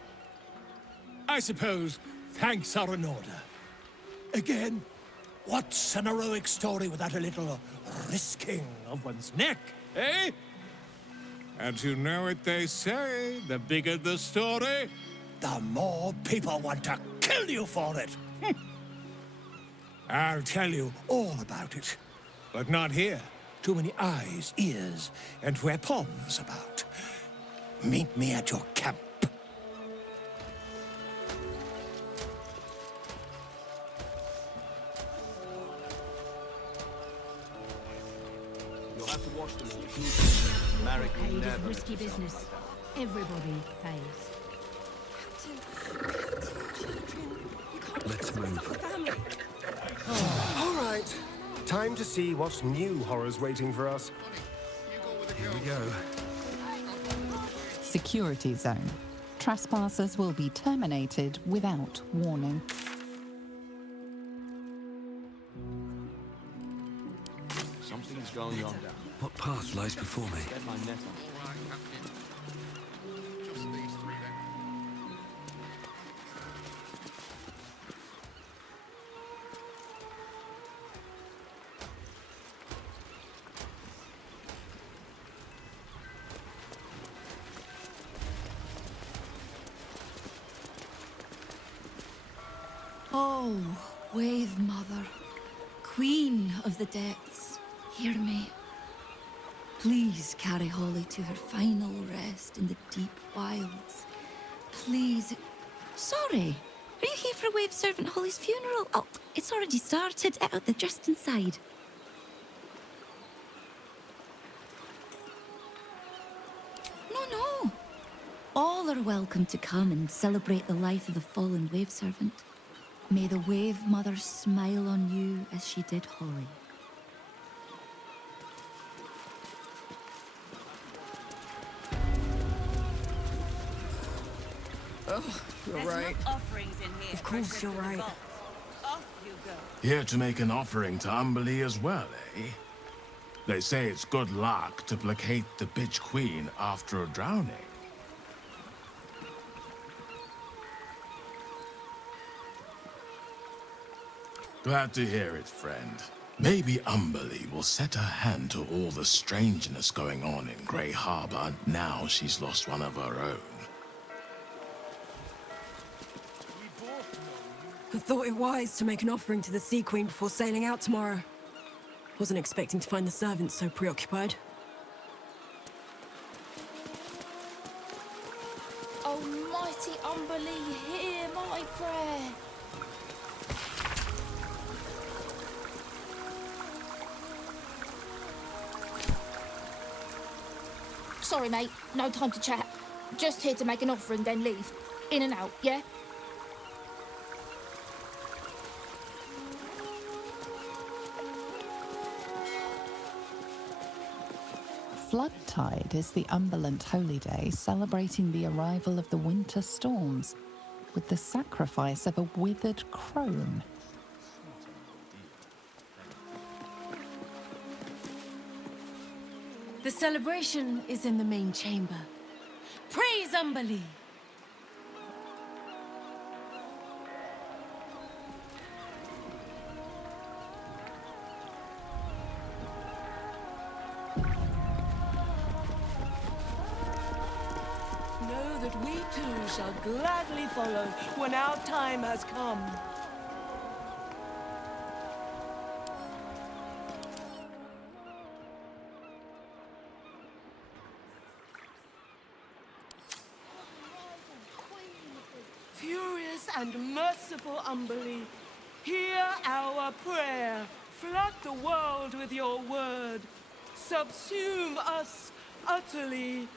I suppose thanks are in order. Again, what's an heroic story without a little risking of one's neck, eh? And you know what they say, the bigger the story, the more people want to kill you for it. I'll tell you all about it. But not here. Too many eyes, ears, and weapons about. Meet me at your camp. You'll have to wash them all. Marek Blockade is never risky let himself business. like that. Everybody pays. Captain, we have two children. You can't make us Let's split move. up the family. All right. Time to see what new horrors waiting for us. Here we go. Security zone. Trespassers will be terminated without warning. Something's going on down What path lies before me? there. Bet my net on it. Just these three then. Oh, Wave Mother, Queen of the Depths, hear me. Please carry Holly to her final rest in the deep wilds. Please. Sorry, are you here for Wave Servant Holly's funeral? Oh, it's already started. They're just inside. No. All are welcome to come and celebrate the life of the fallen Wave Servant. May the Wave Mother smile on you as she did Holly. Oh, you're right. Offerings in here. Of course, you're right. Off you go. Here to make an offering to Umberlee as well, eh? They say it's good luck to placate the bitch queen after a drowning. Glad to hear it, friend. Maybe Umberlee will set her hand to all the strangeness going on in Grey Harbor now she's lost one of her own. I thought it wise to make an offering to the Sea Queen before sailing out tomorrow. Wasn't expecting to find the servants so preoccupied. Almighty Umberlee, hear my prayer. Sorry, mate. No time to chat. Just here to make an offering, then leave. In and out, yeah? Floodtide is the Umberland holy day celebrating the arrival of the winter storms with the sacrifice of a withered crone. The celebration is in the main chamber. Praise Umberlee! Know that we too shall gladly follow when our time has come. Furious and merciful Umberlee, hear our prayer. Flood the world with your word. Subsume us utterly.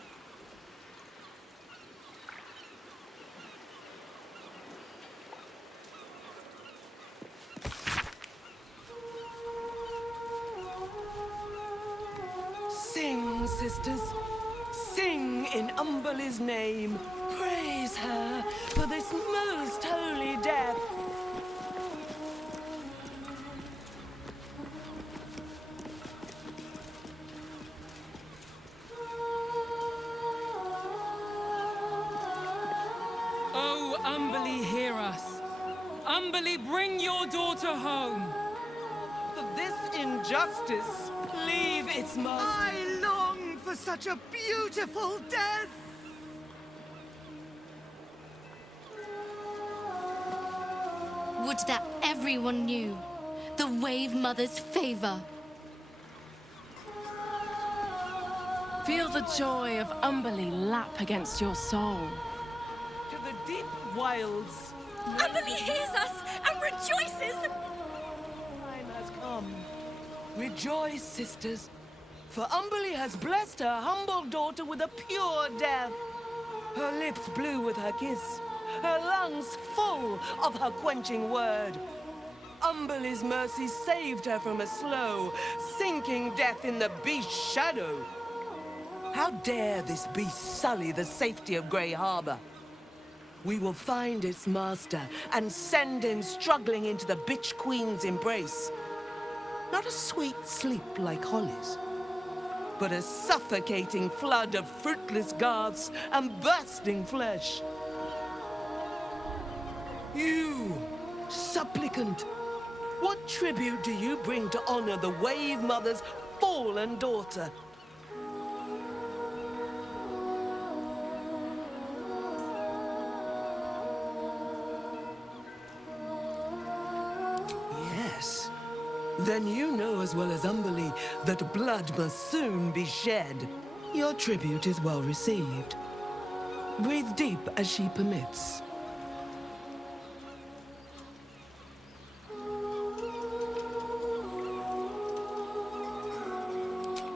Sing, sisters. Sing in Umberlee's name. Praise her for this most holy death. Oh, Umberlee, hear us. Umberlee, bring your daughter home. For this injustice, leave its mark. I long for such a beautiful death! Would that everyone knew the Wave Mother's favor. Feel the joy of Umberlee lap against your soul. To the deep wilds. Umberlee hears us and rejoices! Time has come. Rejoice, sisters, for Umberlee has blessed her humble daughter with a pure death. Her lips blue with her kiss, her lungs full of her quenching word. Umberlee's mercy saved her from a slow, sinking death in the beast's shadow. How dare this beast sully the safety of Grey Harbor? We will find its master and send him struggling into the bitch queen's embrace. Not a sweet sleep like Holly's, but a suffocating flood of fruitless garths and bursting flesh. You, supplicant, what tribute do you bring to honor the Wave Mother's fallen daughter? Yes. Then you know as well as Umberlee that blood must soon be shed. Your tribute is well received. Breathe deep as she permits.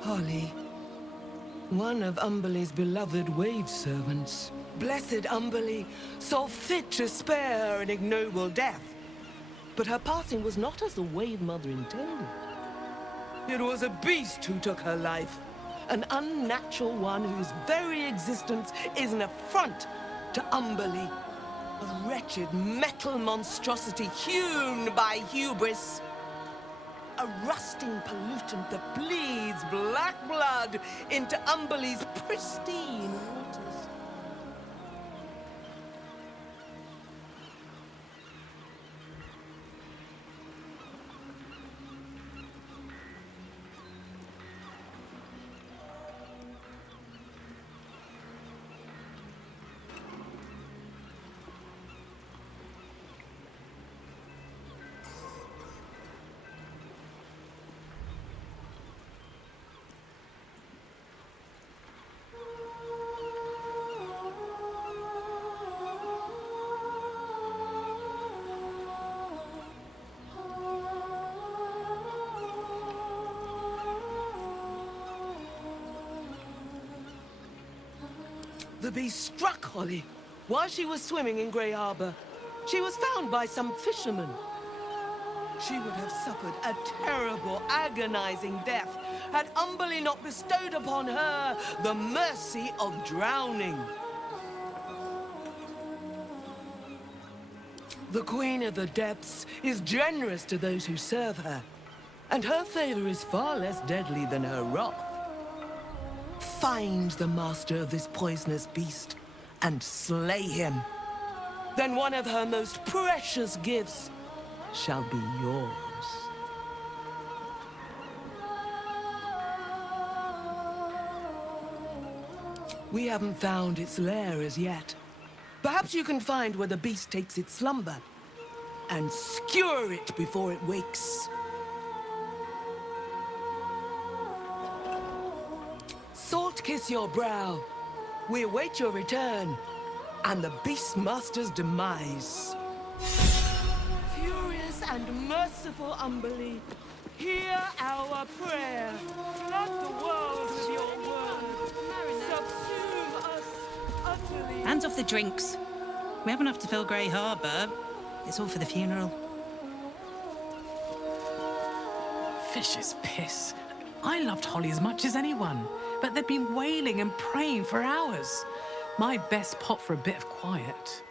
Holly, one of Umberlee's beloved wave servants. Blessed Umberlee saw fit to spare her an ignoble death. But her passing was not as the Wave Mother intended. It was a beast who took her life. An unnatural one whose very existence is an affront to Umberlee. A wretched metal monstrosity hewn by hubris. A rusting pollutant that bleeds black blood into Umberlee's pristine waters. The beast struck Holly while she was swimming in Grey Harbor. She was found by some fishermen. She would have suffered a terrible, agonizing death had Umberlee not bestowed upon her the mercy of drowning. The Queen of the Depths is generous to those who serve her, and her favor is far less deadly than her wrath. Find the master of this poisonous beast and slay him. Then one of her most precious gifts shall be yours. We haven't found its lair as yet. Perhaps you can find where the beast takes its slumber and skewer it before it wakes. Salt kiss your brow. We await your return and the Beastmaster's demise. Furious and merciful Umberlee, hear our prayer. Flood the world with your word. Subsume us utterly. Hands off the drinks. We have enough to fill Grey Harbor. It's all for the funeral. Fish's piss. I loved Holly as much as anyone, but they'd been wailing and praying for hours. My best pot for a bit of quiet.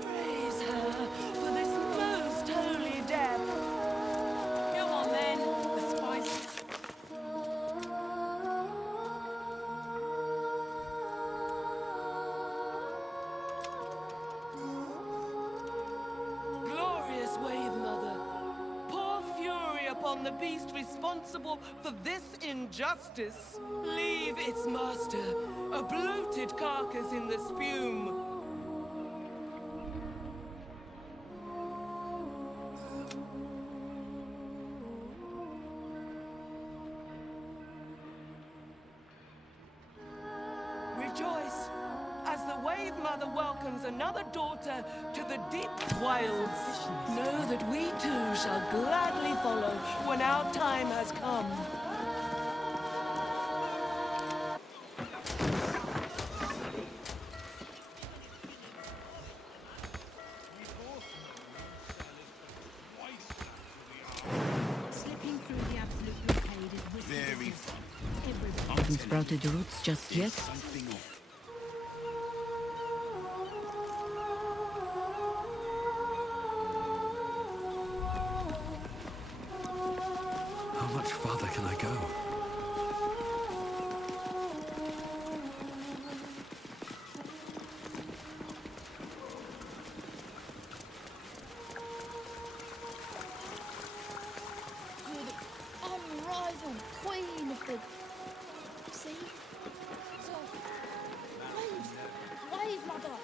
Praise her for this most holy death. Come on then, the spice. Glorious Wave Mother, pour fury upon the beast responsible for this injustice. Leave its master a bloated carcass in the spume. Rejoice as the Wave Mother welcomes another daughter to the deep wilds. Know that we too shall gladly follow when our time has come. Slipping through the absolute blockade is risky. Very fun. Haven't sprouted roots just yet. How much farther can I go? Unrivaled queen of the sea. So, waves, wave mother.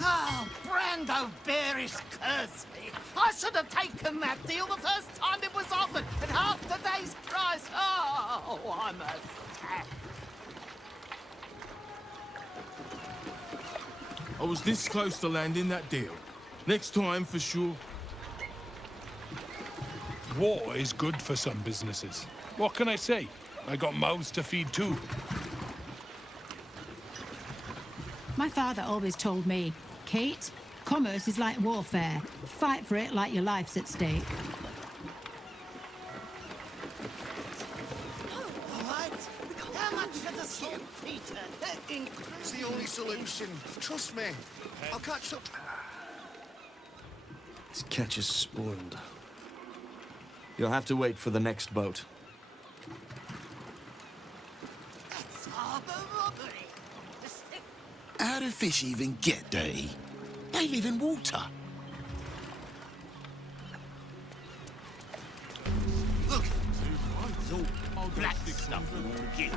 Oh, Brando bearish curse me. I should have taken that deal the first time it was offered at half today's price. Oh, I'm a sap. I was this close to landing that deal. Next time, for sure. War is good for some businesses. What can I say? I got mouths to feed too. My father always told me, Kate, commerce is like warfare. Fight for it like your life's at stake. All right. How much for the saltpeter? It's the only solution. Trust me. I'll catch up. This catch is spoiled. You'll have to wait for the next boat. That's harbour robbery. How do fish even get there? They live in water. Look, it's all black stuff again.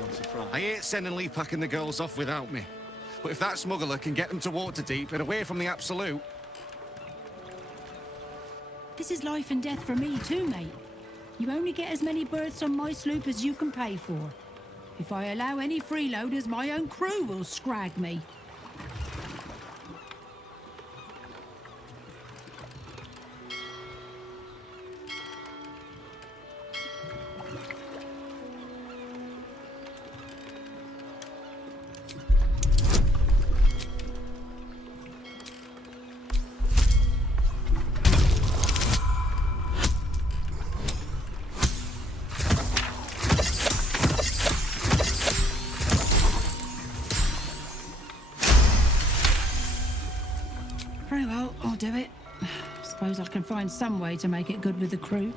Not surprised. I ain't sending Lee packing the girls off without me. But if that smuggler can get them to Waterdeep and away from the Absolute... This is life and death for me too, mate. You only get as many berths on my sloop as you can pay for. If I allow any freeloaders, my own crew will scrag me. I'll do it. Suppose I can find some way to make it good with the crew.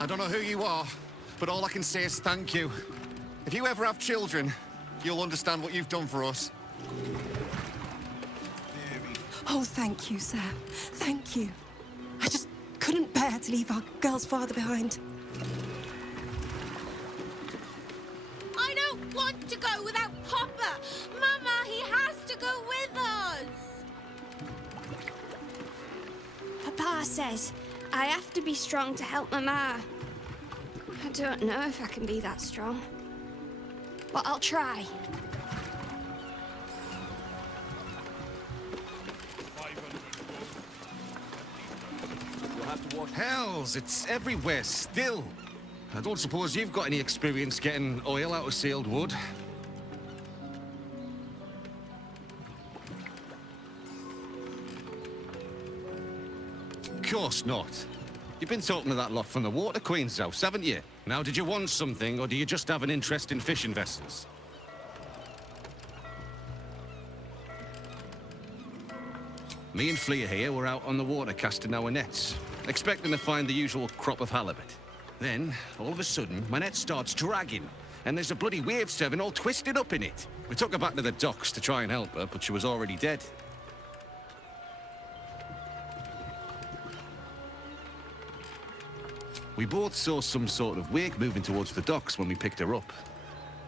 I don't know who you are, but all I can say is thank you. If you ever have children, you'll understand what you've done for us. Oh, thank you, sir. Thank you. I just couldn't bear to leave our girl's father behind. I don't want to go without Papa! Mama, he has to go with us! Papa says I have to be strong to help Mama. I don't know if I can be that strong, but I'll try. Hells, it's everywhere still. I don't suppose you've got any experience getting oil out of sealed wood. Of course not. You've been talking to that lot from the Water Queen's house, haven't you? Now, did you want something, or do you just have an interest in fishing vessels? Me and Flea here were out on the water casting our nets, expecting to find the usual crop of halibut. Then, all of a sudden, my net starts dragging, and there's a bloody wave seven all twisted up in it. We took her back to the docks to try and help her, but she was already dead. We both saw some sort of wake moving towards the docks when we picked her up.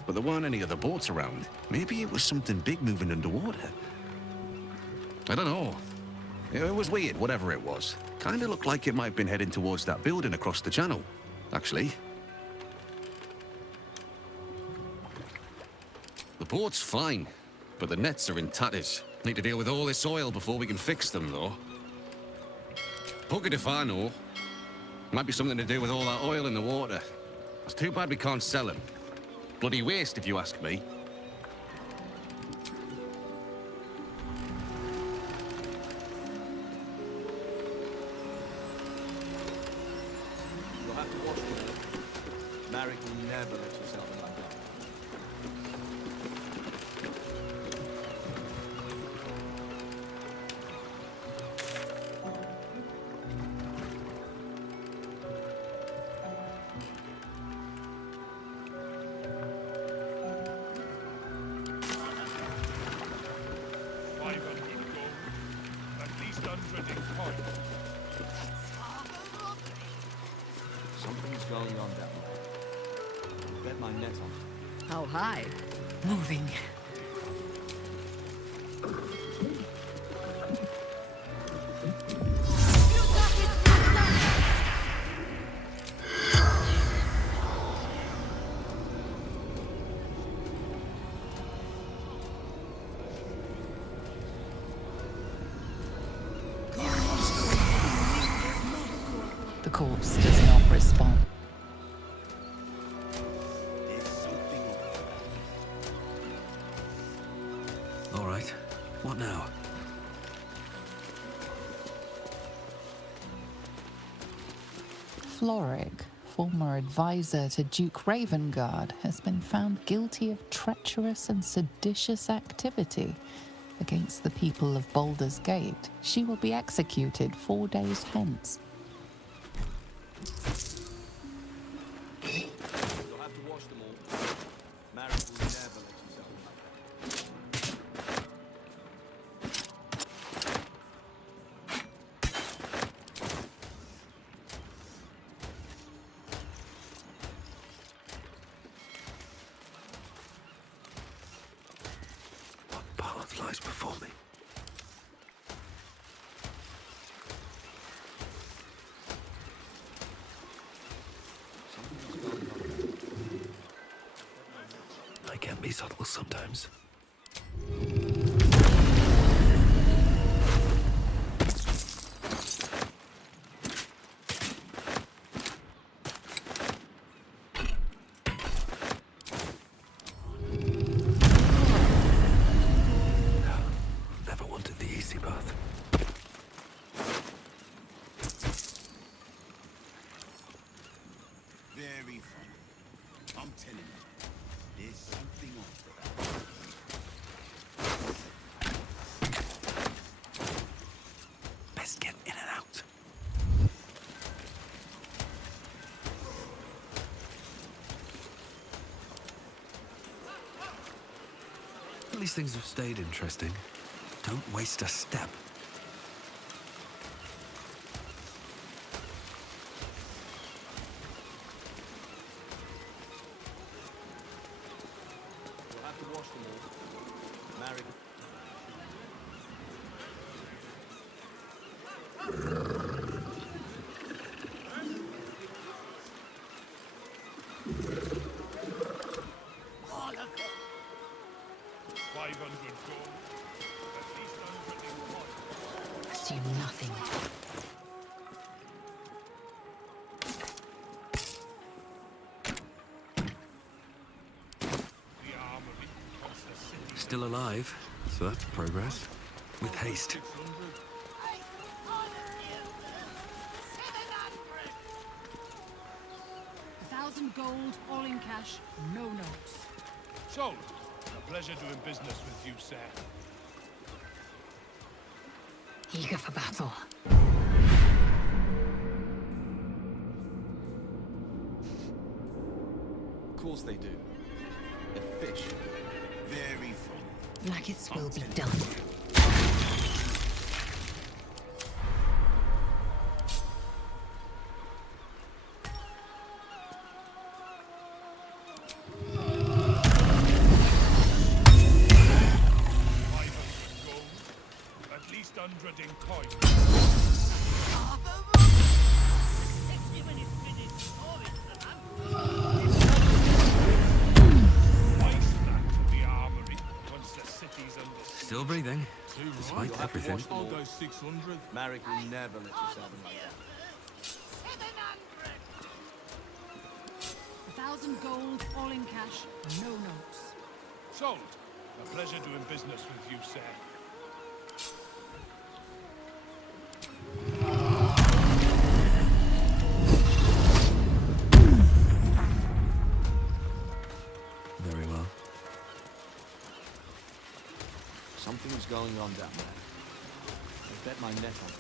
But there weren't any other boats around. Maybe it was something big moving underwater. I don't know. It was weird, whatever it was. Kinda looked like it might have been heading towards that building across the channel, actually. The boat's fine, but the nets are in tatters. Need to deal with all this oil before we can fix them, though. Buggered if I know. Might be something to do with all that oil in the water. It's too bad we can't sell them. Bloody waste, if you ask me. You'll have to watch it. Marek will never let you sell them like that. Something's going on down there. Bet my net on it. How high? Moving. The corpse does not respond. All right. What now? Floric, former advisor to Duke Ravengard, has been found guilty of treacherous and seditious activity against the people of Baldur's Gate. She will be executed 4 days hence. You'll have to wash them all. Marek will never let you sell them like that. What path lies before me? I can be subtle sometimes. Never wanted the easy path. Very funny. I'm telling you, there's something off with that. these things have stayed interesting. Don't waste a step. We'll have to wash them all. Married. All of them. 500 gold. At least 100 in coin. Assume nothing. The armory across the city. Still alive, so that's progress. With haste. 1,000 gold, all in cash, no notes. Sold. A pleasure doing business with you, sir. Eager for battle. Of course they do. They're fish. Very funny. Maggots will be done. At least 100 in coin. Twice that to the armory once the city's under siege. Still breathing, despite You'll have to everything. wash them all. I'll go 600. Marek will never let you sell them like that. 1,000 gold, all in cash, no notes. Sold. A pleasure doing business with you, sir. Very well. Something's going on down there. I bet my neck on it.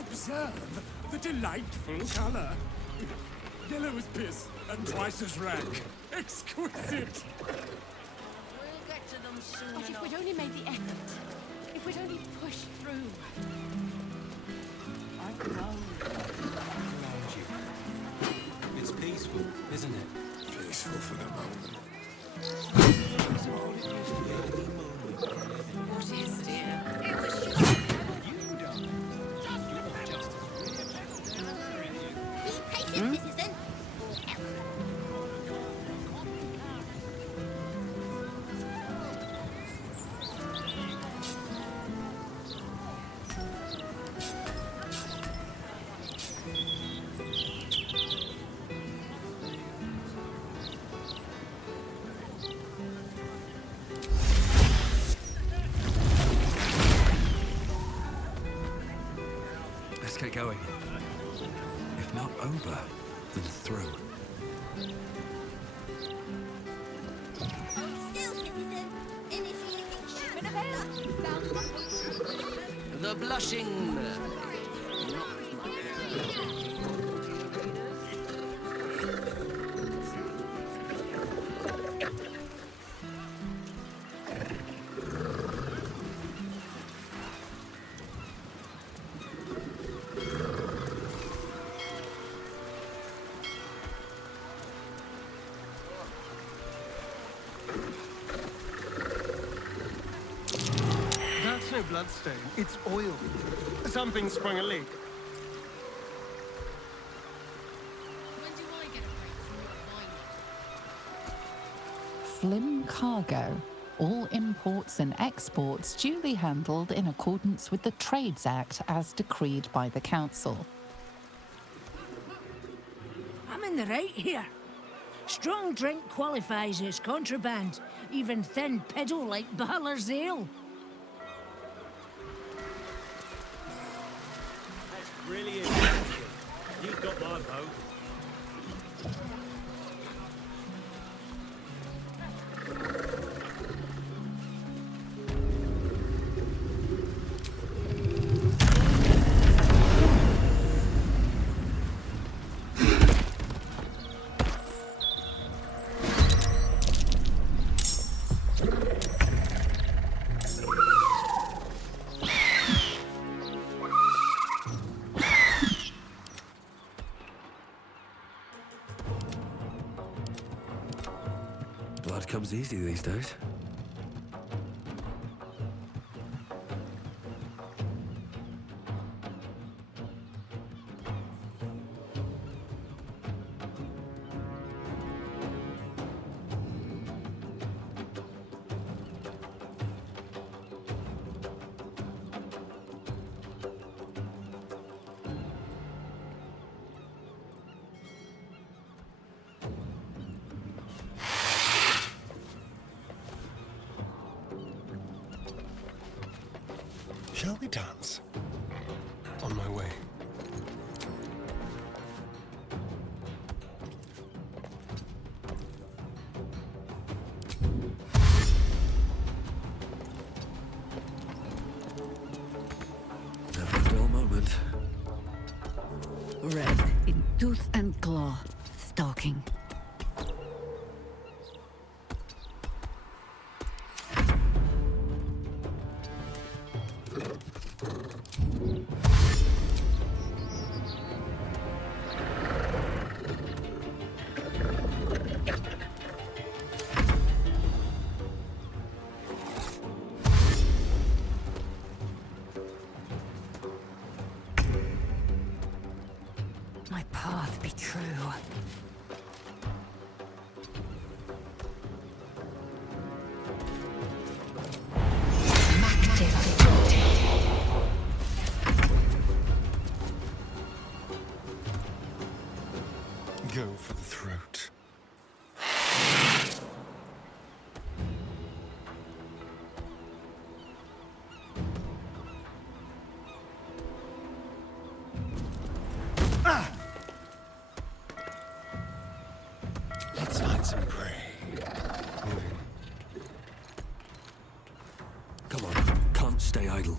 Observe the delightful color. Yellow as piss and twice as rank. Exquisite. We'll get to them soon But if enough. we'd only made the effort, if we'd only pushed through. It's peaceful, isn't it? Peaceful for the moment. What is, dear? It was just... Be patient, citizen. Let's get going. If not over, then through. Still, citizen. Initiating The blushing. That's no bloodstain. It's oil. Something sprung a leak. When do I get a break from your Flim wine? Cargo. All imports and exports duly handled in accordance with the Trades Act as decreed by the Council. I'm in the right here. Strong drink qualifies as contraband, even thin peddle like Balor's ale. That's brilliant. You've got my vote. as easy these days. Shall we dance? On my way. Never a dull moment. Red in tooth and claw, stalking. My path be true. Go for the throat. Let's find some prey. Moving. Come on, can't stay idle.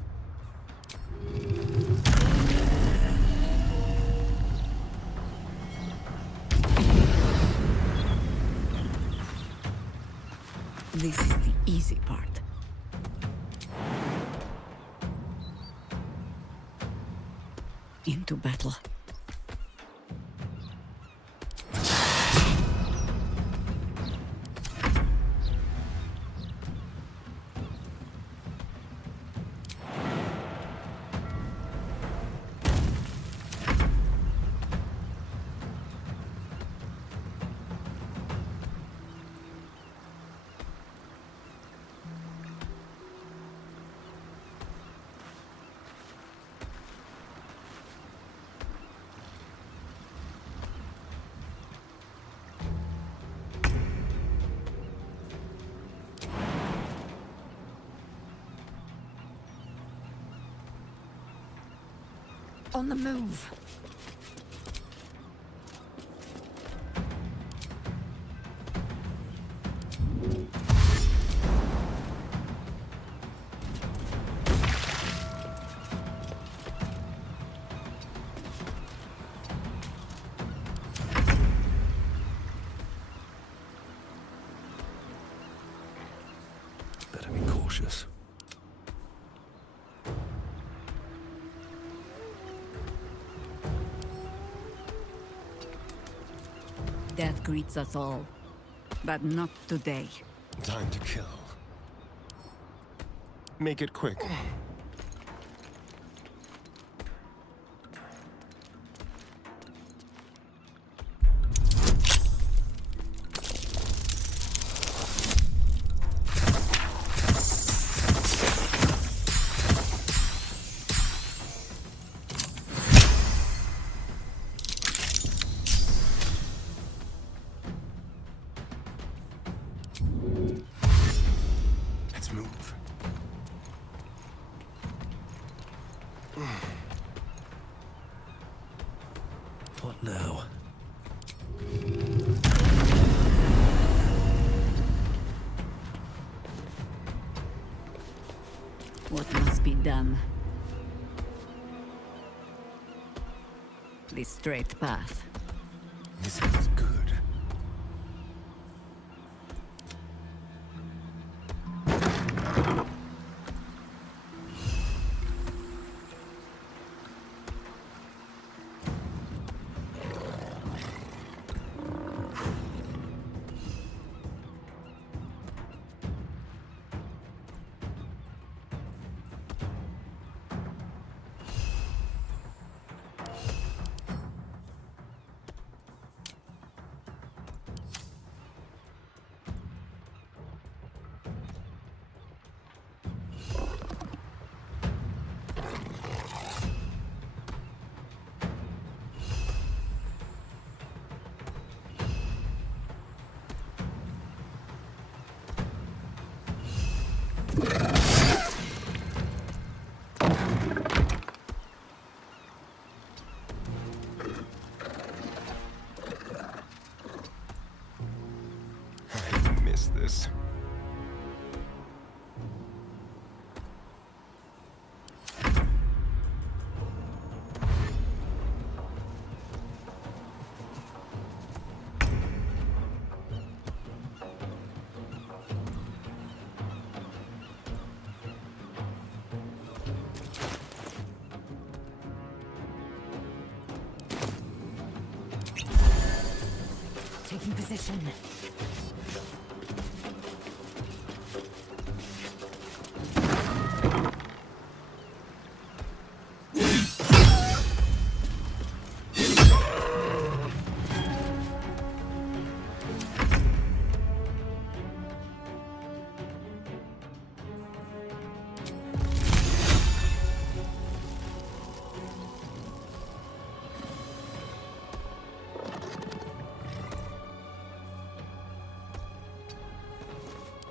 This is the easy part. Into battle. On the move. Better be cautious. Death greets us all, but not today. Time to kill. Make it quick. Let's move. What now? What must be done? The straight path. This feels good. position.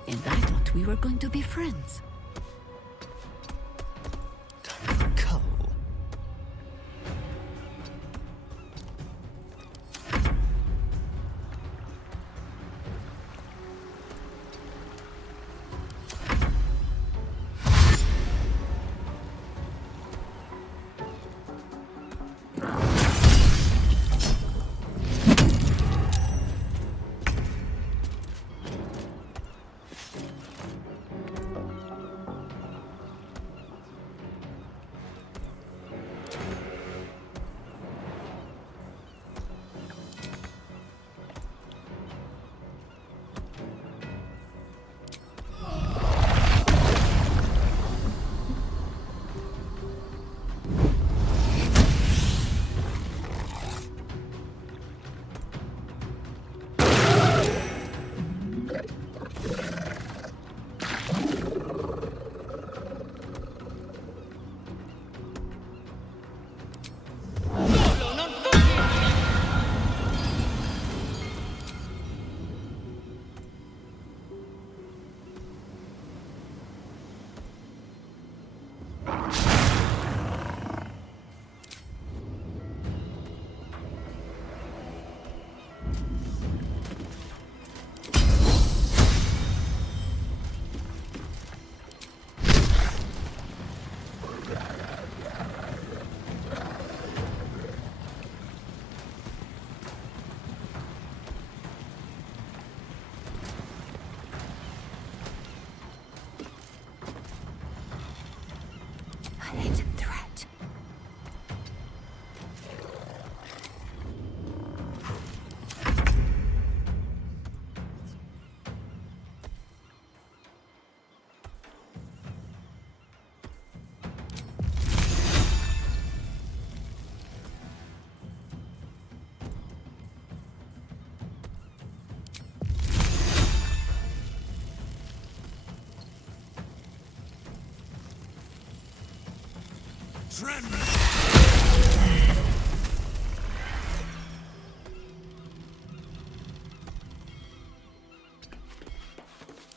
And I thought we were going to be friends.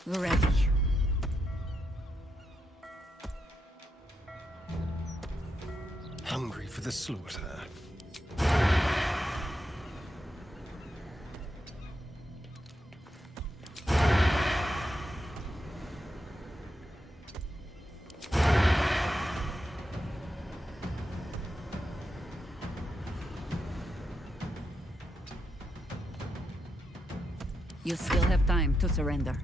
Ready. Hungry for the slaughter. You still have time to surrender.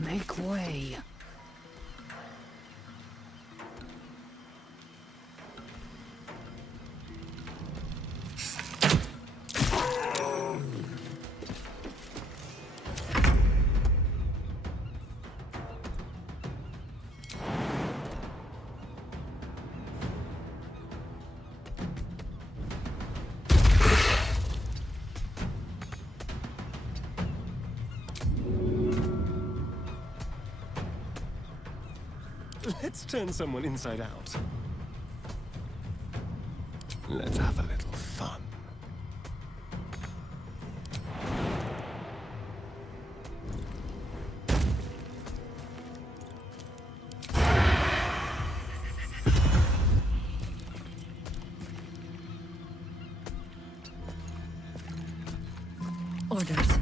Make way. Let's turn someone inside out. Let's have a little fun. Orders.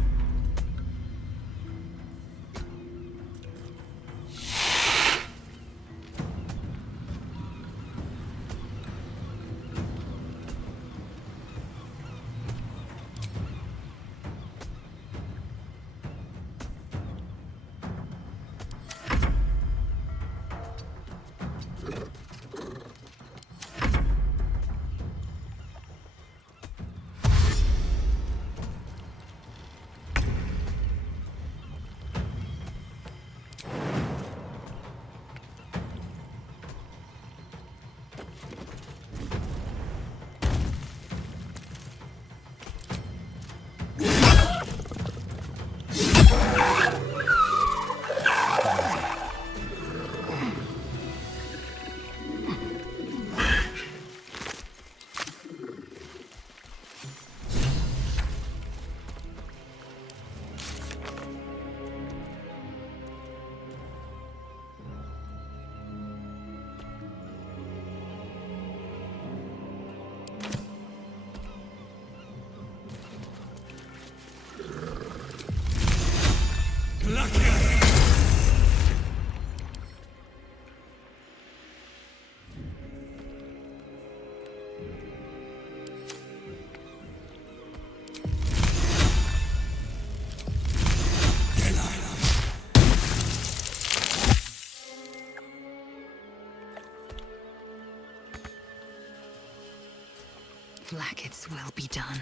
Flackets will be done.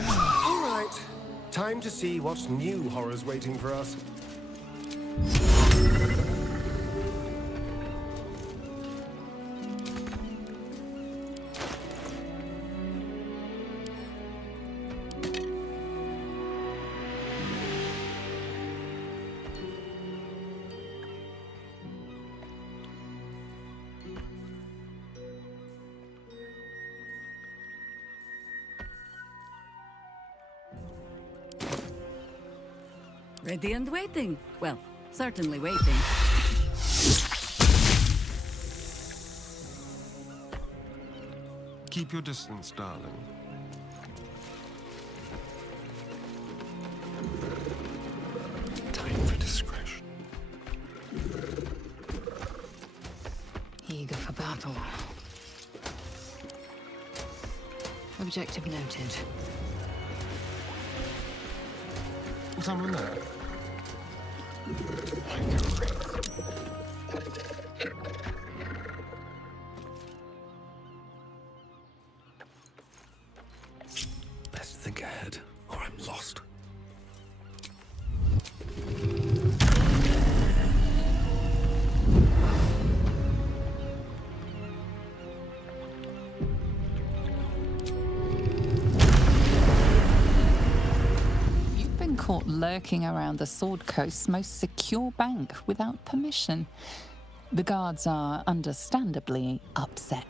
All right. Time to see what new horror's waiting for us. Ready and waiting. Well, certainly waiting. Keep your distance, darling. Time for discretion. Eager for battle. Objective noted. Someone there? Best think ahead, or I'm lost. Caught lurking around the Sword Coast's most secure bank without permission. The guards are understandably upset.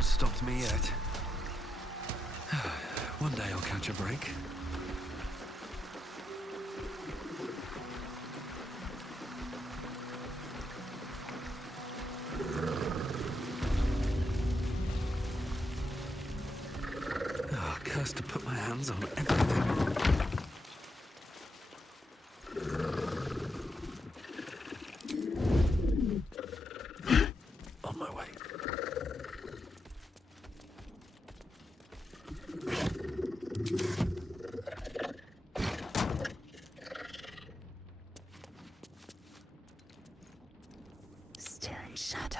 Stopped me yet. One day I'll catch a break. Oh, cursed to put my hands on everything. On my way. Still in shadow.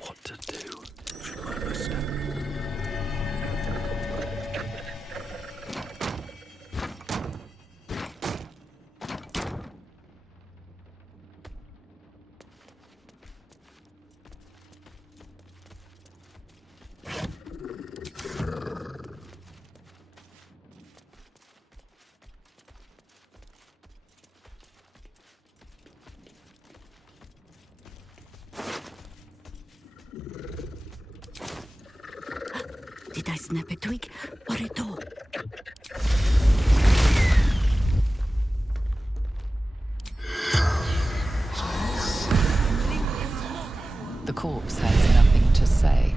What to do? Should I risk it? Did I snap a twig or a toe? The corpse has nothing to say.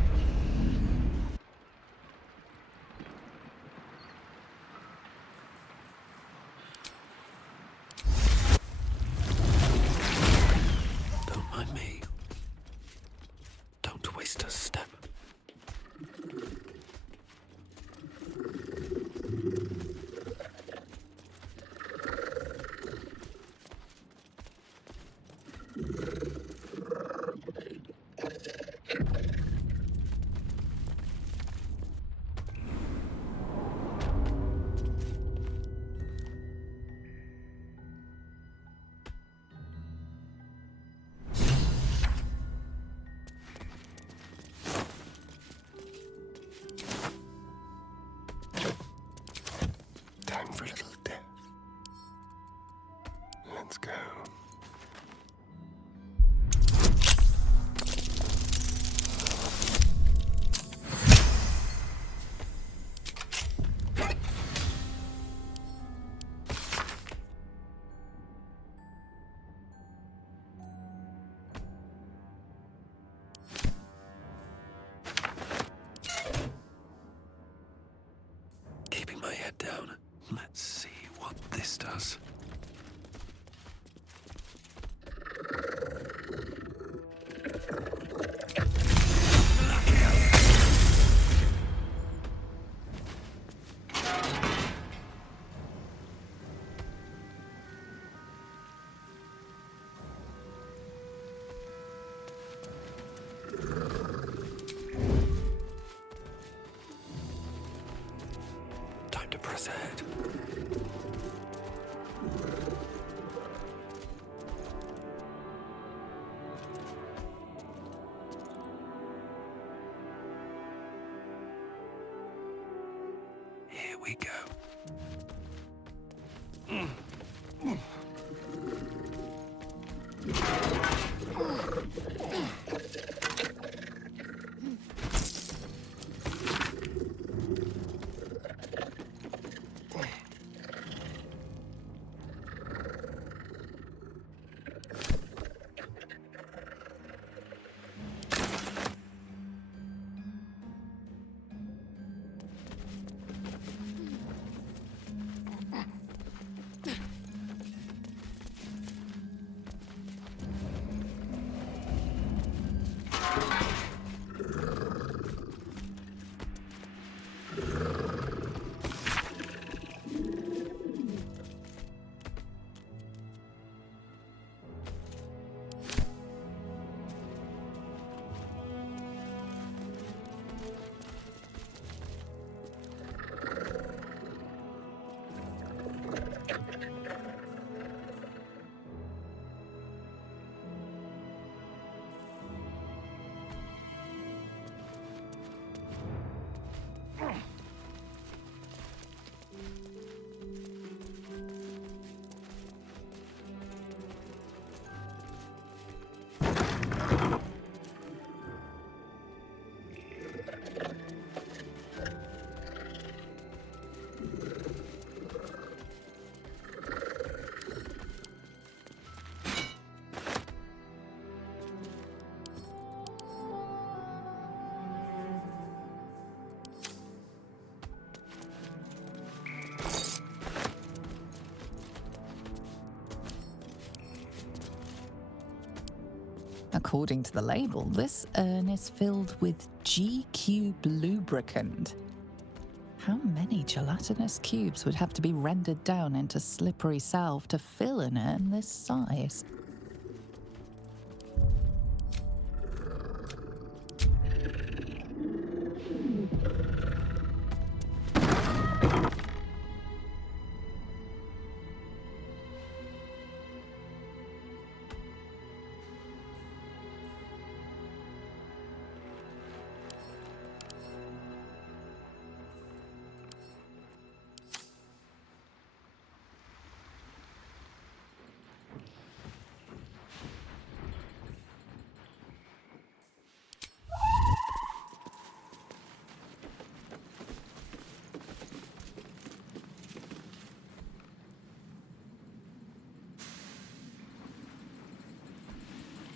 head down. Let's see what this does. Time to press ahead. Here we go. According to the label, this urn is filled with G-cube lubricant. How many gelatinous cubes would have to be rendered down into slippery salve to fill an urn this size?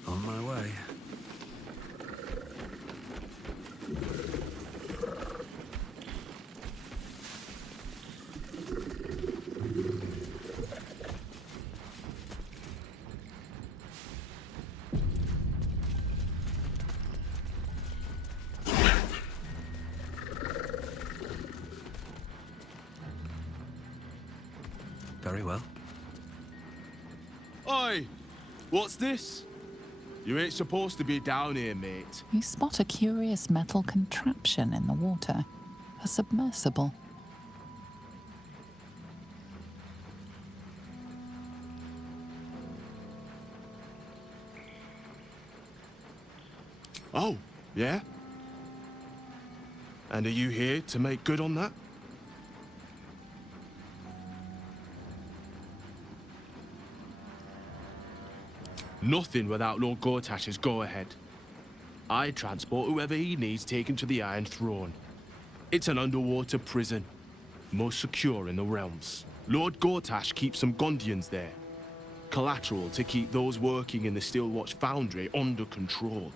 On my way. Very well. Oi! What's this? You ain't supposed to be down here, mate. You spot a curious metal contraption in the water. A submersible. Oh, yeah? And are you here to make good on that? Nothing without Lord Gortash's go-ahead. I transport whoever he needs taken to the Iron Throne. It's an underwater prison, most secure in the realms. Lord Gortash keeps some Gondians there. Collateral to keep those working in the Steelwatch Foundry under control.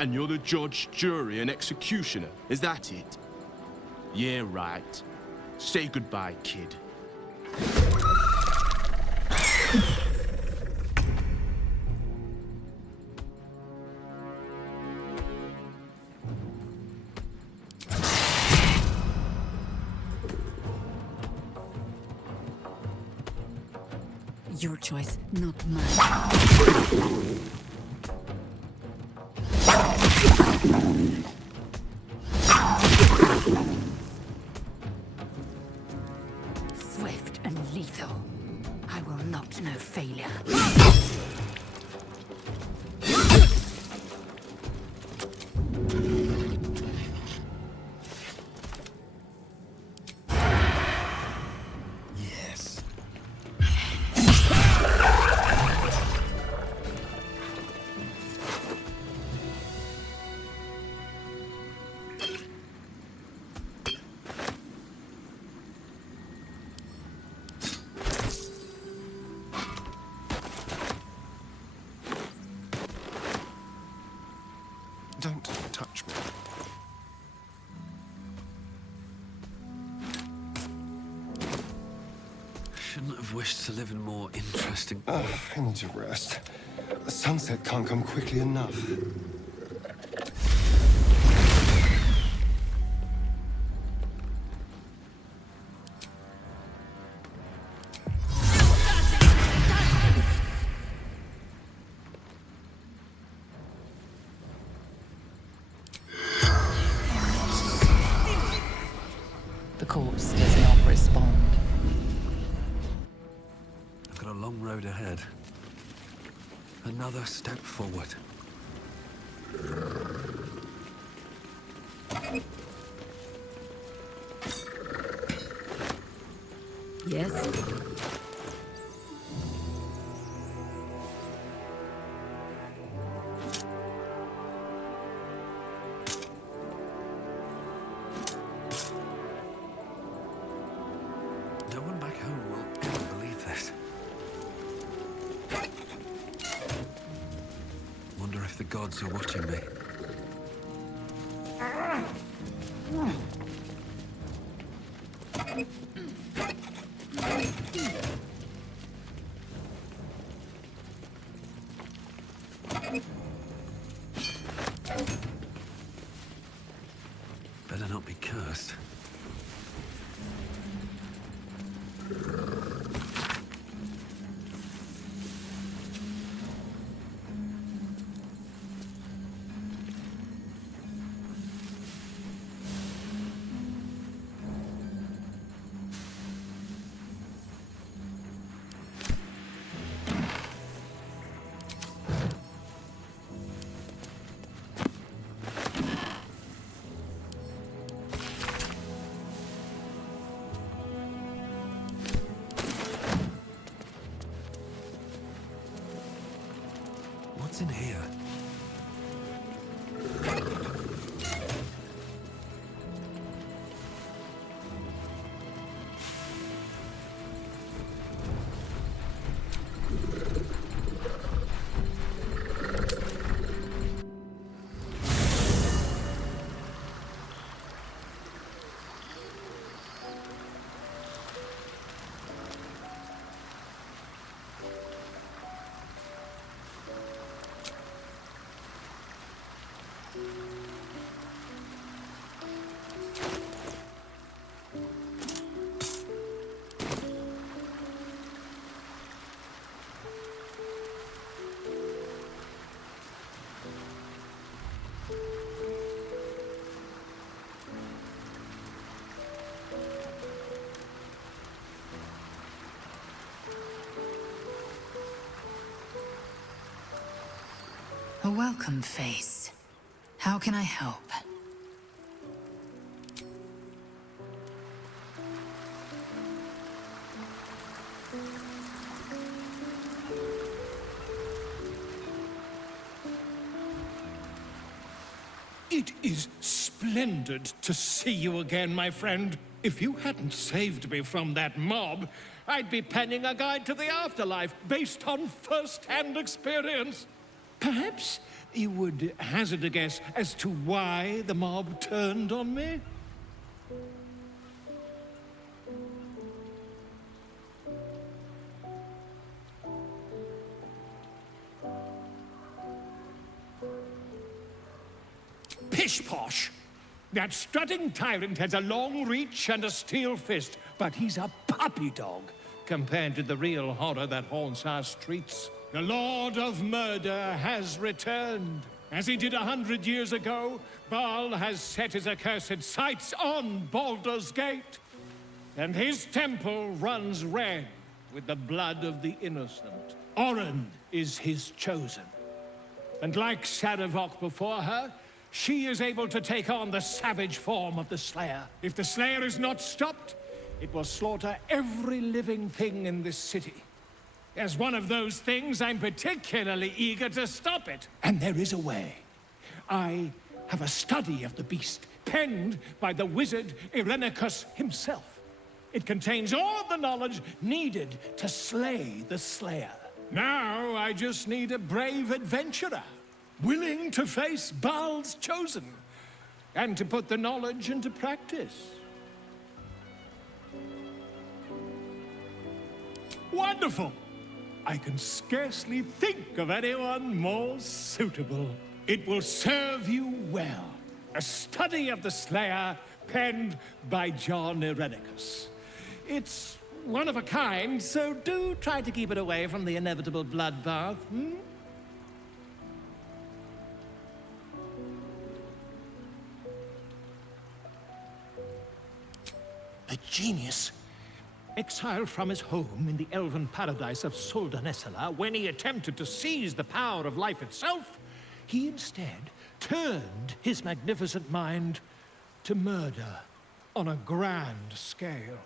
And you're the judge, jury, and executioner, is that it? Yeah, right. Say goodbye, kid. Your choice, not mine. Swift and lethal. I will not know failure. Yes. Don't touch me. Shouldn't have wished to live in more interesting... I need to rest. The sunset can't come quickly enough. The corpse does not respond. I've got a long road ahead. Another step forward. Yes? No one back home will ever believe this. Wonder if the gods are watching me. Better not be cursed. What's in here? A welcome face. How can I help? It is splendid to see you again, my friend. If you hadn't saved me from that mob, I'd be penning a guide to the afterlife based on first-hand experience. Perhaps You would hazard a guess as to why the mob turned on me? Pish-posh! That strutting tyrant has a long reach and a steel fist, but he's a puppy dog compared to the real horror that haunts our streets. The Lord of Murder has returned. As he did 100 years ago, Baal has set his accursed sights on Baldur's Gate. And his temple runs red with the blood of the innocent. Oren is his chosen. And like Saravok before her, she is able to take on the savage form of the Slayer. If the Slayer is not stopped, it will slaughter every living thing in this city. As one of those things, I'm particularly eager to stop it. And there is a way. I have a study of the beast, penned by the wizard Irenicus himself. It contains all of the knowledge needed to slay the Slayer. Now I just need a brave adventurer, willing to face Baal's chosen, and to put the knowledge into practice. Wonderful! I can scarcely think of anyone more suitable. It will serve you well. A study of the Slayer, penned by John Irenicus. It's one of a kind, so do try to keep it away from the inevitable bloodbath, hmm? A genius. Exiled from his home in the elven paradise of Soldanessala, when he attempted to seize the power of life itself, he instead turned his magnificent mind to murder on a grand scale.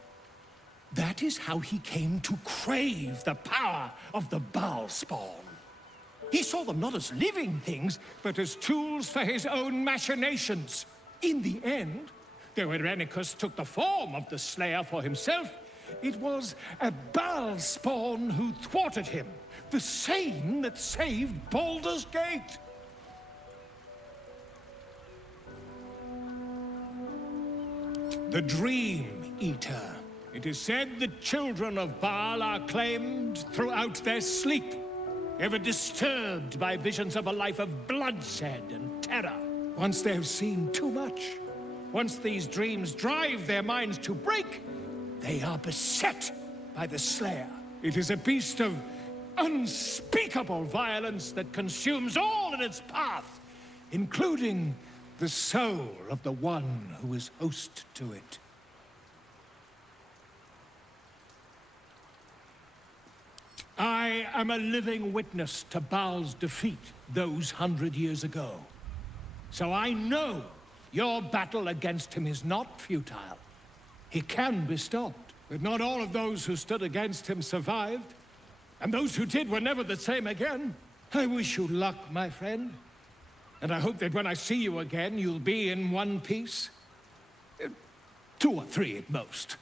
That is how he came to crave the power of the Baal spawn. He saw them not as living things, but as tools for his own machinations. In the end, though Irenicus took the form of the Slayer for himself, it was a Baal spawn who thwarted him, the same that saved Baldur's Gate. The Dream Eater. It is said the children of Baal are claimed throughout their sleep, ever disturbed by visions of a life of bloodshed and terror. Once they have seen too much, once these dreams drive their minds to break, they are beset by the Slayer. It is a beast of unspeakable violence that consumes all in its path, including the soul of the one who is host to it. I am a living witness to Baal's defeat those 100 years ago. So I know your battle against him is not futile. He can be stopped, but not all of those who stood against him survived. And those who did were never the same again. I wish you luck, my friend. And I hope that when I see you again, you'll be in one piece. 2 or 3 at most.